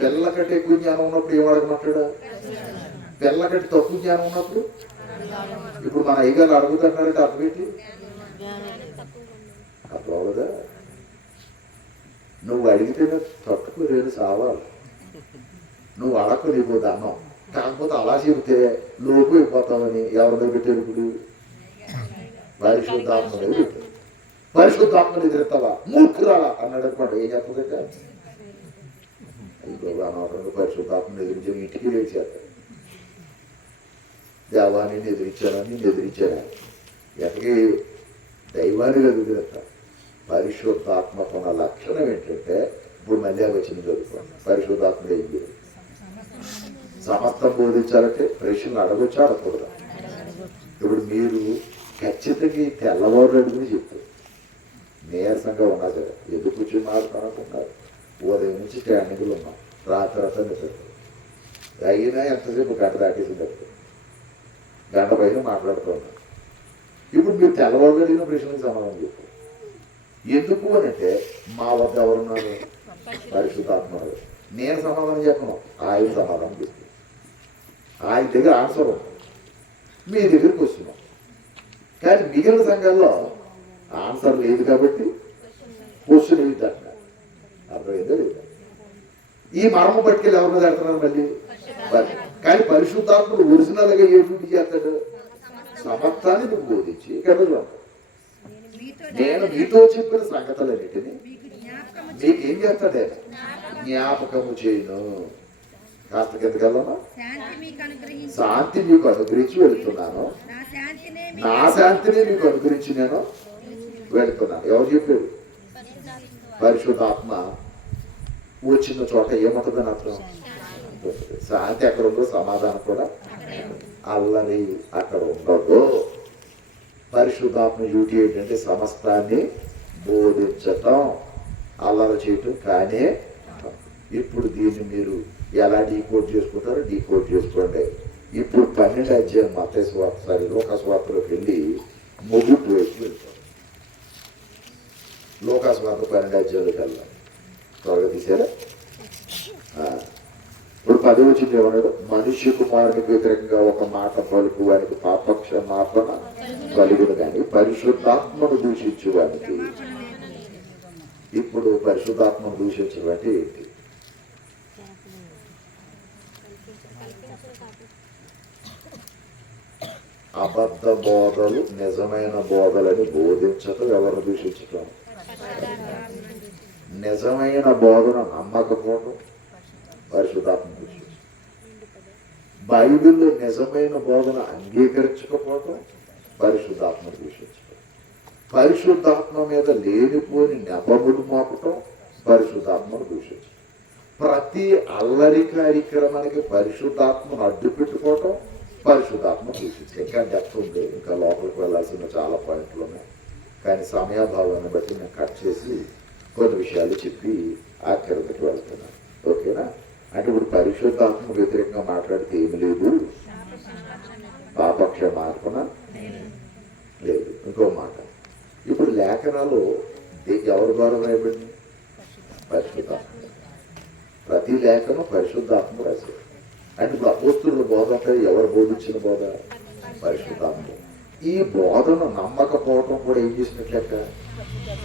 పిల్లల కంటే ఎక్కువ జ్ఞానం ఉన్నప్పుడు ఏం అడగమంటాడా? పిల్లల కంటే తక్కువ జ్ఞానం ఉన్నప్పుడు ఇప్పుడు మన అయ్యగారు అడుగుతున్నాడంటే అర్థం ఏంటి? అర్థం అవ్వదా? నువ్వు అడిగితేనే తట్టుకు రేడు సావాలి. నువ్వు అడక్కు నీకు దన్నం. కాకపోతే అలా చెబితే లోపు అయిపోతామని ఎవరిదో పెట్టారు? ఇప్పుడు పరిశుద్ధాత్మ పెట్టారు. పరిశుద్ధాత్మని ఎదురెత్తావా మూర్ఖురాలా అన్నాడు అనుకోండి, ఏం చెప్పదంటే అయ్యో అనవసరంగా పరిశుద్ధాత్మని ఎదిరించాను ఇంటికి లేచారు. దేవాన్ని ఎదిరించానని ఎదిరించాను. ఎక్కడికి దైవాన్ని ఎదురెత్తా. పరిశుద్ధాత్మకు ఉన్న లక్షణం ఏంటంటే ఇప్పుడు మళ్ళీ అవి వచ్చింది చదువుకోండి. పరిశుద్ధాత్మగా ఏం చేయాలి? సమస్తం బోధించాలంటే ప్రశ్నలు అడగొచ్చా అడగకూడదా? ఇప్పుడు మీరు ఖచ్చితంగా ఈ తెల్లవారు అడుగుని చెప్తారు. నీరసంగా ఉన్నా సరే ఎందుకు కూర్చొని మాట్లాడుతున్నారు? ఉదయం నుంచి స్టాండింగ్లు ఉన్నాం, రాత్రి అంతా నిద్రపోయి అయినా ఎంతసేపు గంట దాటేసింది. గంట పైన మాట్లాడుతూ ఉన్నాం. ఇప్పుడు మీరు తెల్లవారు అడిగిన ప్రశ్నలకు సమాధానం చెప్పారు. ఎందుకు అని అంటే మా వద్ద ఎవరున్నారు? పరిశుద్ధాత్మ. నేను సమాధానం చెప్పను, ఆయన సమాధానం చెప్తాను. ఆయన దగ్గర ఆన్సర్ ఉంది, మీ దగ్గరికి వస్తున్నాం. కానీ మిగిలిన సంఘాల్లో ఆన్సర్ లేదు కాబట్టి క్వశ్చన్ ఏమిటి అంటున్నారు. అర్థమైందో లేదా? ఈ మర్మ పట్టుకెళ్ళి ఎవరిని పెడుతున్నారు మళ్ళీ? కానీ పరిశుద్ధాత్ముడు ఒరిజినల్గా ఏ డ్యూటీ చేస్తాడు? సమర్థాన్ని నువ్వు బోధించి కదా. నేను మీతో చెప్పిన సంగతులన్నిటినీ మీకు ఏం చేస్తాడే? జ్ఞాపకము చేయను. కాస్త కిందకెళ్ళను. శాంతి మీకు అనుగ్రహించి వెళుతున్నాను, నా శాంతిని మీకు అనుగ్రహించి నేను వెళుతున్నాను. ఎవరు చెప్పారు? పరిశుద్ధాత్మ వచ్చిన చోట ఏముంటుందని అర్థం? శాంతి అక్కడ ఉందో సమాధానం కూడా అల్లరి అక్కడ ఉండదు. పరిశుద్ధాత్మ డ్యూటీ ఏంటంటే సమస్తాన్ని బోధించటం, అల్లరి చేయటం. కానీ ఇప్పుడు దీన్ని మీరు ఎలా డీకోడ్ చేసుకుంటారో డీకోడ్ చేసుకోండి. ఇప్పుడు 12 అధ్యాయం మత్తయి సువార్త లోకాసు వార్తలోకి వెళ్ళి ముగింపు వైపు వెళ్తాం. లోకాసు వార్త 12 అధ్యాయంలోకి వెళ్దాం. త్వరగా తీసారా? ఇప్పుడు 10 వచ్చింది. ఏమన్నాడు? మనుష్య కుమారునికి వ్యతిరేకంగా ఒక మాట పలుకు వానికి పాపక్షమాపణ కలుగును, కానీ పరిశుద్ధాత్మను దూషించు వానికి. ఇప్పుడు పరిశుద్ధాత్మను దూషించడం అంటే ఏంటి? అబద్ధ బోధలు నిజమైన బోధలని బోధించటం ఎవరు దూషించటం? నిజమైన బోధన నమ్మకపోవటం పరిశుద్ధాత్మ దూషించటం. బైబిల్లో నిజమైన బోధన అంగీకరించకపోవటం పరిశుద్ధాత్మ దూషించటం. పరిశుద్ధాత్మ మీద లేనిపోని నెపములు మోపటం పరిశుద్ధాత్మను దూషించటం. ప్రతి అల్లరి కార్యక్రమానికి పరిశుద్ధాత్మను అడ్డు పెట్టుకోవటం పరిశుద్ధాత్మ దూషించటం. ఇంకా డెప్త్ ఉంది, ఇంకా లోపలికి వెళ్ళాల్సిన చాలా పాయింట్లు ఉన్నాయి. కానీ సమయాభావాన్ని బట్టి నేను కట్ చేసి కొన్ని విషయాలు చెప్పి ఆఖరికి వెళ్తున్నాను. ఓకేనా? అంటే ఇప్పుడు పరిశుద్ధాత్మ వ్యతిరేకంగా మాట్లాడితే ఏమి లేదు, పాపక్షమాపణ లేదు. ఇంకో మాట, ఇప్పుడు లేఖనాలు ఎవరి ద్వారా రాయబడింది? పరిశుద్ధాత్మ. ప్రతి లేఖనం పరిశుద్ధాత్మ రాశారు. అంటే ఇప్పుడు అపోస్తుల బోధ అంటే ఎవరు బోధించిన బోధ? పరిశుద్ధాత్మ. ఈ బోధను నమ్మకపోవటం కూడా ఏం చేసినట్లెక్క?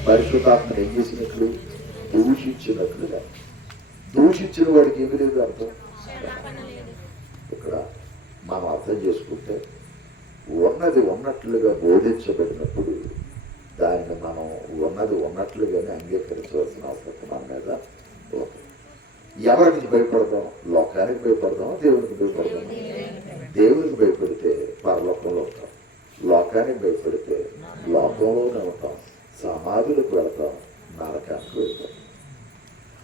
పరిశుద్ధాత్మను ఏం చేసినట్లు? దూషించినట్లుగా. దూషించిన వాడికి ఏమీ లేదు అర్థం. ఇక్కడ మనం అర్థం చేసుకుంటే ఉన్నది ఉన్నట్లుగా బోధించబడినప్పుడు దానిని మనం ఉన్నది ఉన్నట్లుగానే అంగీకరించవలసిన అవసరం మన మీద ఉంది. ఎవరికి భయపడతాం? లోకానికి భయపడతామా? దేవునికి భయపడతామా? దేవునికి భయపడితే పరలోకంలో ఉంటాం, లోకానికి భయపడితే లోకంలోనే ఉంటాం, సమాధులకు వెళతాం, నరకానికి వెళ్తాం.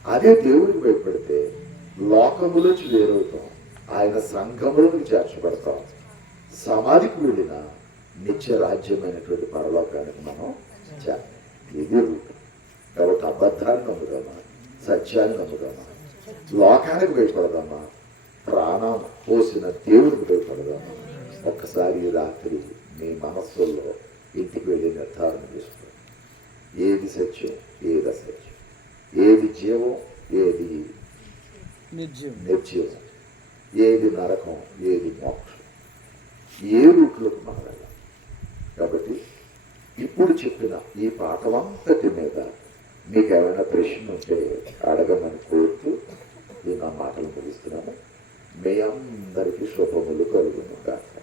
అదే దేవునికి భయపడితే లోకములోంచి వేరవుతాం, ఆయన సంఘములోకి చేర్చబడతాం, సమాధికి వెళ్ళిన నిత్య రాజ్యమైనటువంటి పరలోకానికి మనం ఇది రూట్. కాబట్టి అబద్ధాన్ని నమ్ముదామా? సత్యాన్ని నమ్ముదామా? లోకానికి భయపడదామా? ప్రాణం పోసిన దేవుడికి భయపడదామా? ఒక్కసారి ఈ రాత్రి మీ మనస్సుల్లో ఇంటికి వెళ్ళి నిర్ధారణ చేసుకోండి. ఏది సత్యం, ఏది అసత్యం, ఏది జీవం, ఏది నిర్జీవం, ఏది నరకం, ఏది మోక్షం, ఏ రూట్లోకి మనం వెళ్ళాలి. కాబట్టి ఇప్పుడు చెప్పిన ఈ పాఠమంతటి మీద మీకు ఏమైనా ప్రశ్న ఉంటే అడగమని కోరుతూ ఈ నా మాటలు ముగిస్తున్నాను. మీ అందరికీ శుభములు కలుగును గాక.